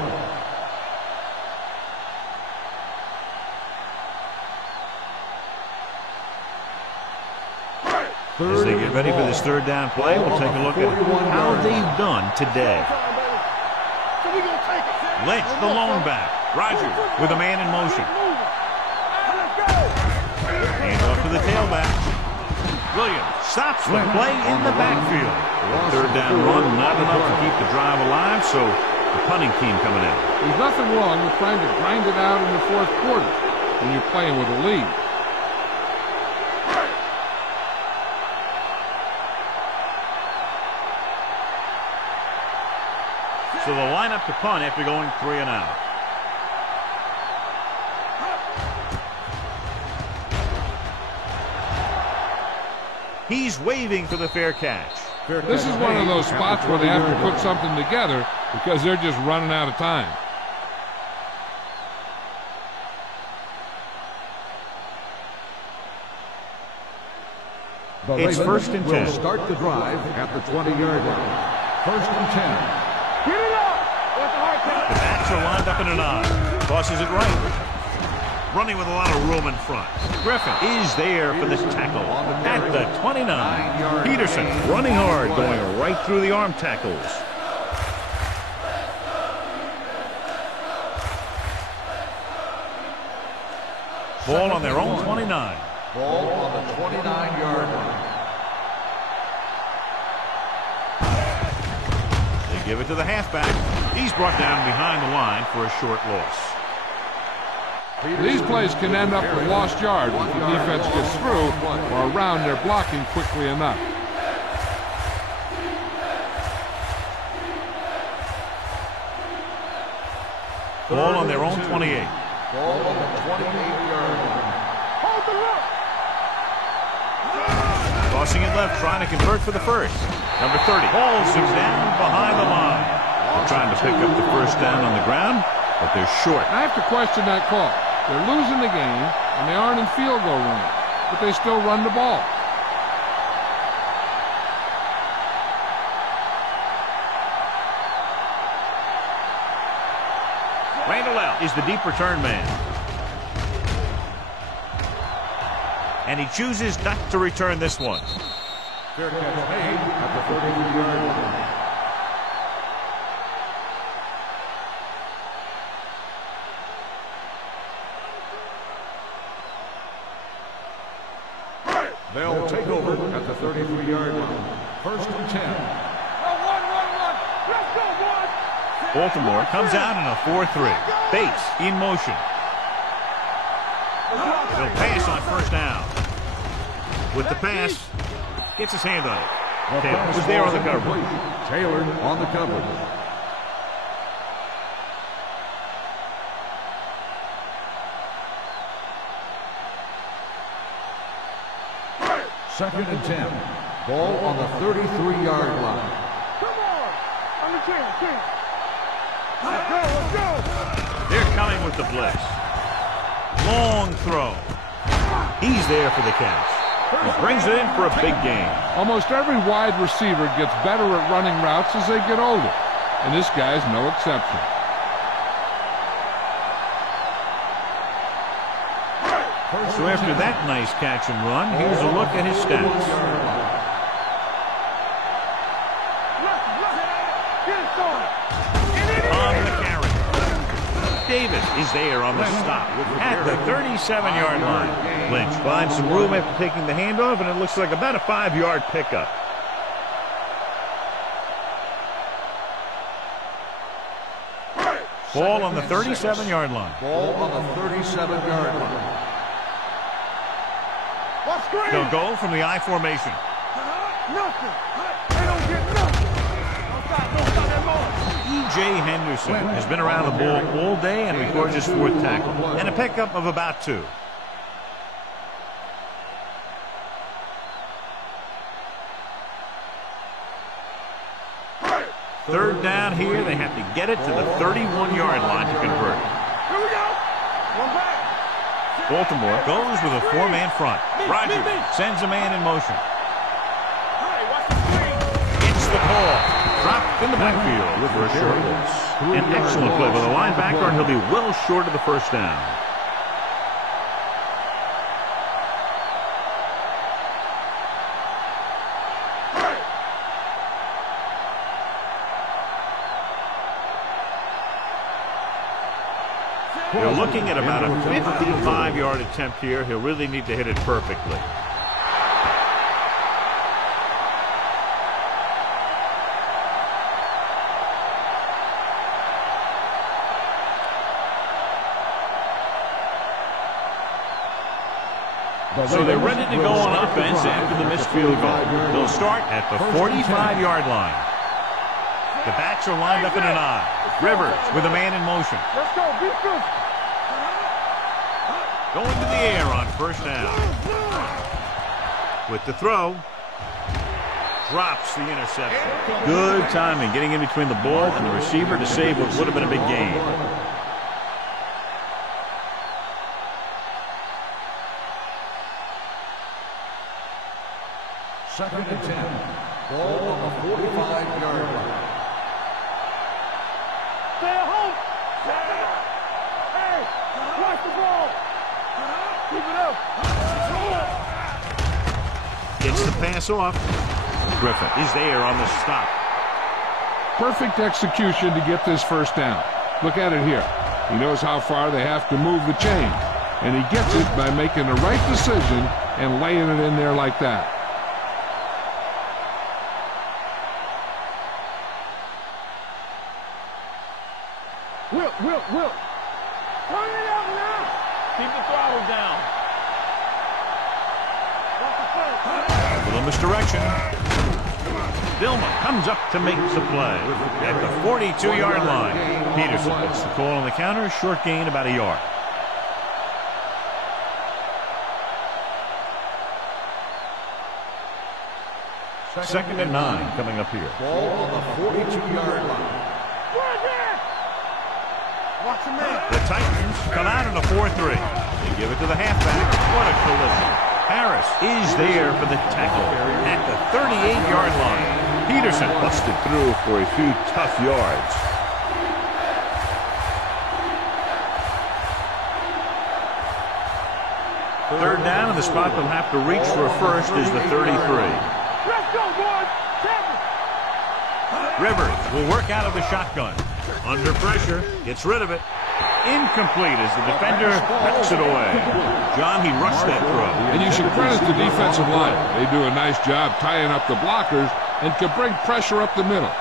As they get ready for this 3rd down play, we'll take a look at how they've done today. So we gonna take it. Lynch, the lone back. Rogers with a man in motion. Let's go. Hand off to the tailback. Williams stops the play in the backfield. 3rd down run, not enough to keep the drive alive, so the punting team coming in. There's nothing wrong with trying to grind it out in the 4th quarter when you're playing with a lead. So they'll line up to punt after going 3 and out. He's waving for the fair catch. This is one of those spots where they have to put something together because they're just running out of time. The It's Ravens 1st and will 10. start the drive at the 20-yard line. 1st and 10. Get up in an eye. Tosses it right. Running with a lot of room in front. Griffin is there for this tackle at the 29. Peterson running hard, going right through the arm tackles. Ball on their own 29. Ball on the 29-yard line. They give it to the halfback. He's brought down behind the line for a short loss. These plays can end up with lost yards if the defense gets through or around their blocking quickly enough. Ball on their own 28. Ball on the 28-yard line. Hold the look. Tossing it left, trying to convert for the first. Number 30 hauls him down behind the line. They're trying to pick up the first down on the ground, but they're short. I have to question that call. They're losing the game, and they aren't in field goal range, but they still run the ball. Randall L. is the deep return man. And he chooses not to return this one. Fair catch made at the 33-yard line. They'll take over at the 33-yard line. First and 10. Run. Let's go, boys. Baltimore comes out in a 4-3. Bates in motion. He'll pass on first down. With the pass, gets his hand on it. Taylor was there on the cover. Taylor on the cover. Second and 10. Ball on the 33-yard line. Come on. On the 10. Let's go. They're coming with the blitz. Long throw. He's there for the catch. He brings it in for a big gain. Almost every wide receiver gets better at running routes as they get older, and this guy's no exception. So after that nice catch and run, here's a look at his stats. On the carry. Davis is there on the stop at the 37-yard line. Lynch finds some room after taking the handoff, and it looks like about a 5-yard pickup. Ball on the 37-yard line. Ball on the 37-yard line. They'll go from the I formation. Nothing. They don't get nothing. Don't stop that ball. E.J. Henderson has been around the ball all day and records his 4th tackle and a pickup of about 2. Third down here. They have to get it to the 31-yard line to convert. Here we go. One back. Baltimore goes with a 4-man front. Rodgers sends a man in motion. It's the ball. Dropped in the backfield for a short loss. An excellent play by the linebacker, and he'll be well short of the first down. They're looking at about a 55-yard attempt here. He'll really need to hit it perfectly. So they're ready to go on offense after the missed field goal. They'll start at the 45-yard line. The backs are lined up in an I. Rivers with a man in motion. Let's go. Be good. Going to the air on first down. With the throw. Drops the interception. Good timing, getting in between the ball and the receiver to save what would have been a big gain. Second and 10. Ball on the 45-yard line. Stay at home. Keep it up. Gets the pass off. Griffin is there on the stop. Perfect execution to get this first down. Look at it here. He knows how far they have to move the chain, and he gets it by making the right decision and laying it in there like that. Will. Turn it up now. Keep the throttle down. Watch the play. A little misdirection. Dillman comes up to make the play at the 42-yard line. Peterson gets the call on the counter. Short gain, about a yard. Second and 9 coming up here. Ball on the 42-yard line. Watch him in. The Titans come out in a 4-3. They give it to the halfback. What a collision. Harris is there for the tackle at the 38-yard line. Peterson busted through for a few tough yards. Third down, and the spot they'll have to reach for a first is the 33. Let's go, boys. Rivers will work out of the shotgun. Under pressure, gets rid of it. Incomplete as the defender backs it away. John, he rushed that throw. And you should credit the defensive line. They do a nice job tying up the blockers and can bring pressure up the middle.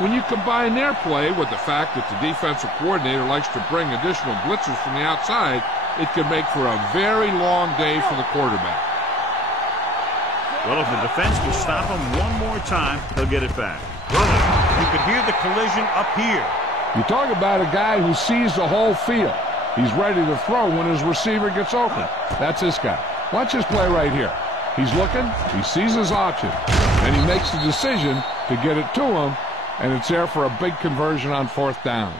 When you combine their play with the fact that the defensive coordinator likes to bring additional blitzers from the outside, it can make for a very long day for the quarterback. Well, if the defense will stop him one more time, they'll get it back. Rolling. You could hear the collision up here. You talk about a guy who sees the whole field. He's ready to throw when his receiver gets open. That's this guy. Watch his play right here. He's looking, he sees his option, and he makes the decision to get it to him, and it's there for a big conversion on fourth down.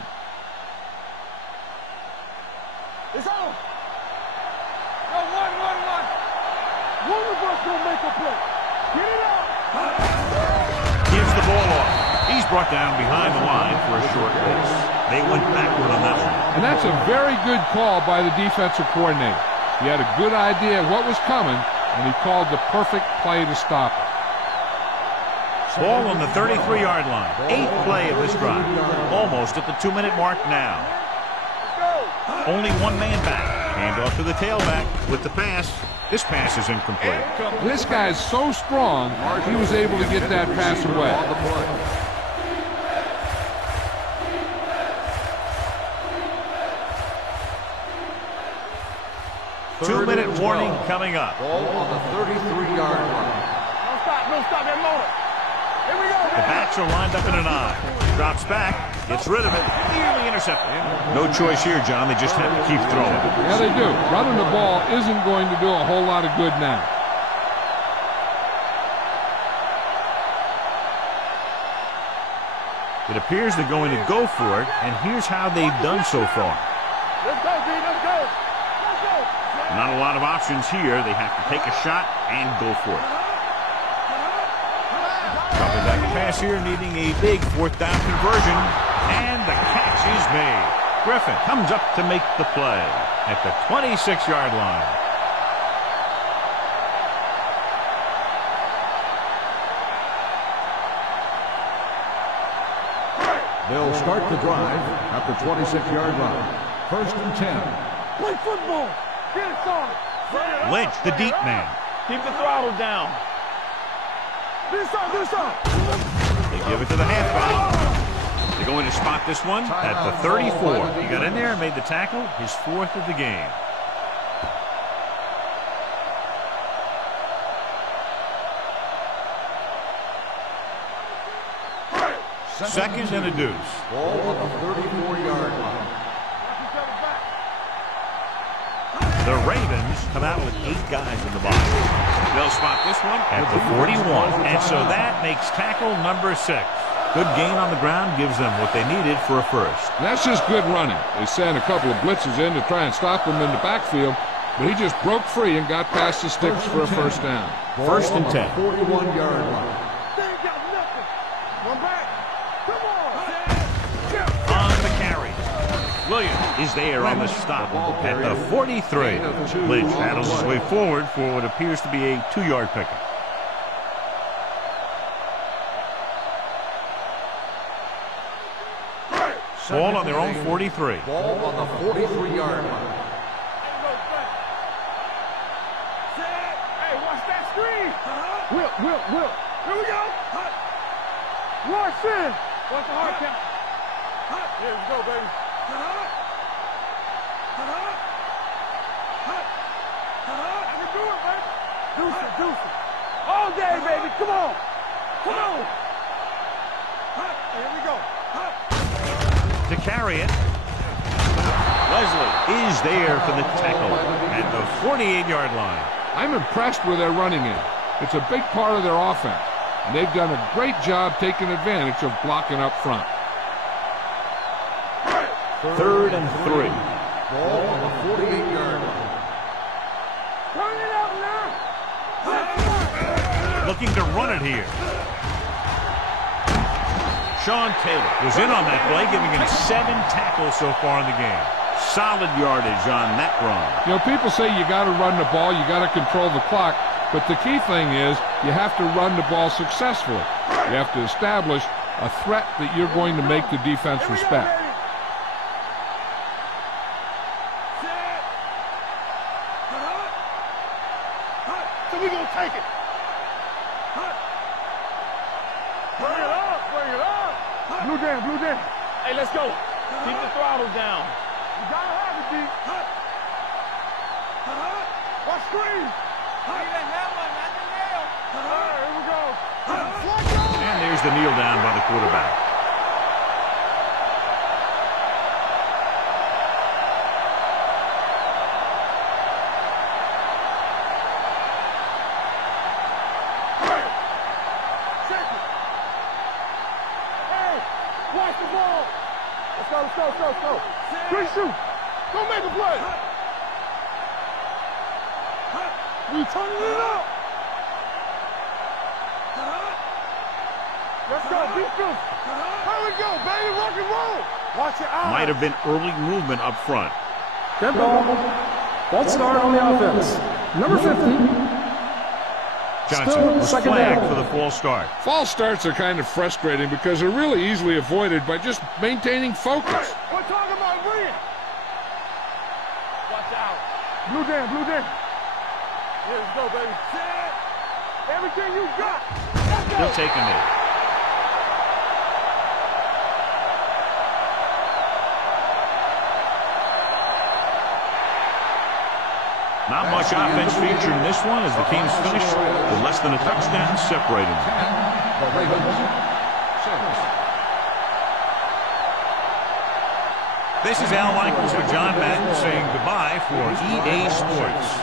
It's on. Go, one. One of us will make a play. Get it out. Gives the ball off. He's brought down behind the line for a short pace. They went backward on that one. And that's a very good call by the defensive coordinator. He had a good idea of what was coming, and he called the perfect play to stop it. Ball on the 33-yard line. 8th play of this drive. Almost at the 2-minute mark now. Only one man back. Hand off to the tailback with the pass. This pass is incomplete. This guy is so strong, he was able to get that pass away. 2-minute warning coming up. Ball on the 33-yard line. No stop that motor. Here we go. The backs are lined up in an I. Drops back, gets rid of it, nearly intercepted. No choice here, John. They just have to keep throwing. Yeah, they do. Running the ball isn't going to do a whole lot of good now. It appears they're going to go for it, and here's how they've done so far. Let's go, B. Let's go. Not a lot of options here. They have to take a shot and go for it. Dropping back a pass here, needing a big fourth down conversion. And the catch is made. Griffin comes up to make the play at the 26-yard line. They'll start the drive at the 26-yard line. First and 10. Play football. Get it started. Lynch, the deep man. Keep the throttle down. This side. They give it to the halfback. They're going to spot this one at the 34. He got in there and made the tackle, his 4th of the game. Second and a deuce. Ball on the 34-yard line. The Ravens come out with 8 guys in the box. They'll spot this one at the 41. And so that makes tackle number 6. Good gain on the ground gives them what they needed for a first. And that's just good running. They sent a couple of blitzes in to try and stop him in the backfield, but he just broke free and got past the sticks for a first down. First and 10. 41-yard line. They ain't got nothing. One back. Come on. On the carry. Williams is there on the stop at the 43. Lynch battles his way forward for what appears to be a 2-yard pickup. Ball on their own 43. Ball on the 43-yard line. Hey, watch that screen. Will. Here we go. Watch in. Watch the hard count. Here we go, baby. I can do it, baby. Deuce it. All day, baby. Come on. Here we go. To carry it. Leslie is there for the tackle at the 48-yard line. I'm impressed with their running game. It's a big part of their offense, and they've done a great job taking advantage of blocking up front. 3rd and 3. Ball on the 48-yard line. Turn it up now. Looking to run it here. Sean Taylor was in on that play, giving him 7 tackles so far in the game. Solid yardage on that run. You know, people say you got to run the ball, you got to control the clock, but the key thing is you have to run the ball successfully. You have to establish a threat that you're going to make the defense respect. So we're going to take it. Bring it up. Blue down. Hey, let's go. Keep the throttle down. You gotta have it, D. Watch screen. Need a hammer, not the nail. All right, here we go. And there's the kneel down by the quarterback. Watch the ball. Let's go. Great shoot. Go make a play. We turning it up. Let's go. Defense. Here we go, baby. Rock and roll. Watch your eyes. Might have been early movement up front. Good ball. False start on the offense. Number 50. Johnson was second flagged down. for the false start. False starts are kind of frustrating because they're really easily avoided by just maintaining focus. We're talking about win. Watch out. Blue down. Here we go, baby. Set. Everything you got. Let's go. He'll take a knee. Not much offense featured in this one as the teams finished with less than a touchdown separating them. The Ravens, 6. This is Al Michaels for John Madden saying goodbye for EA Sports.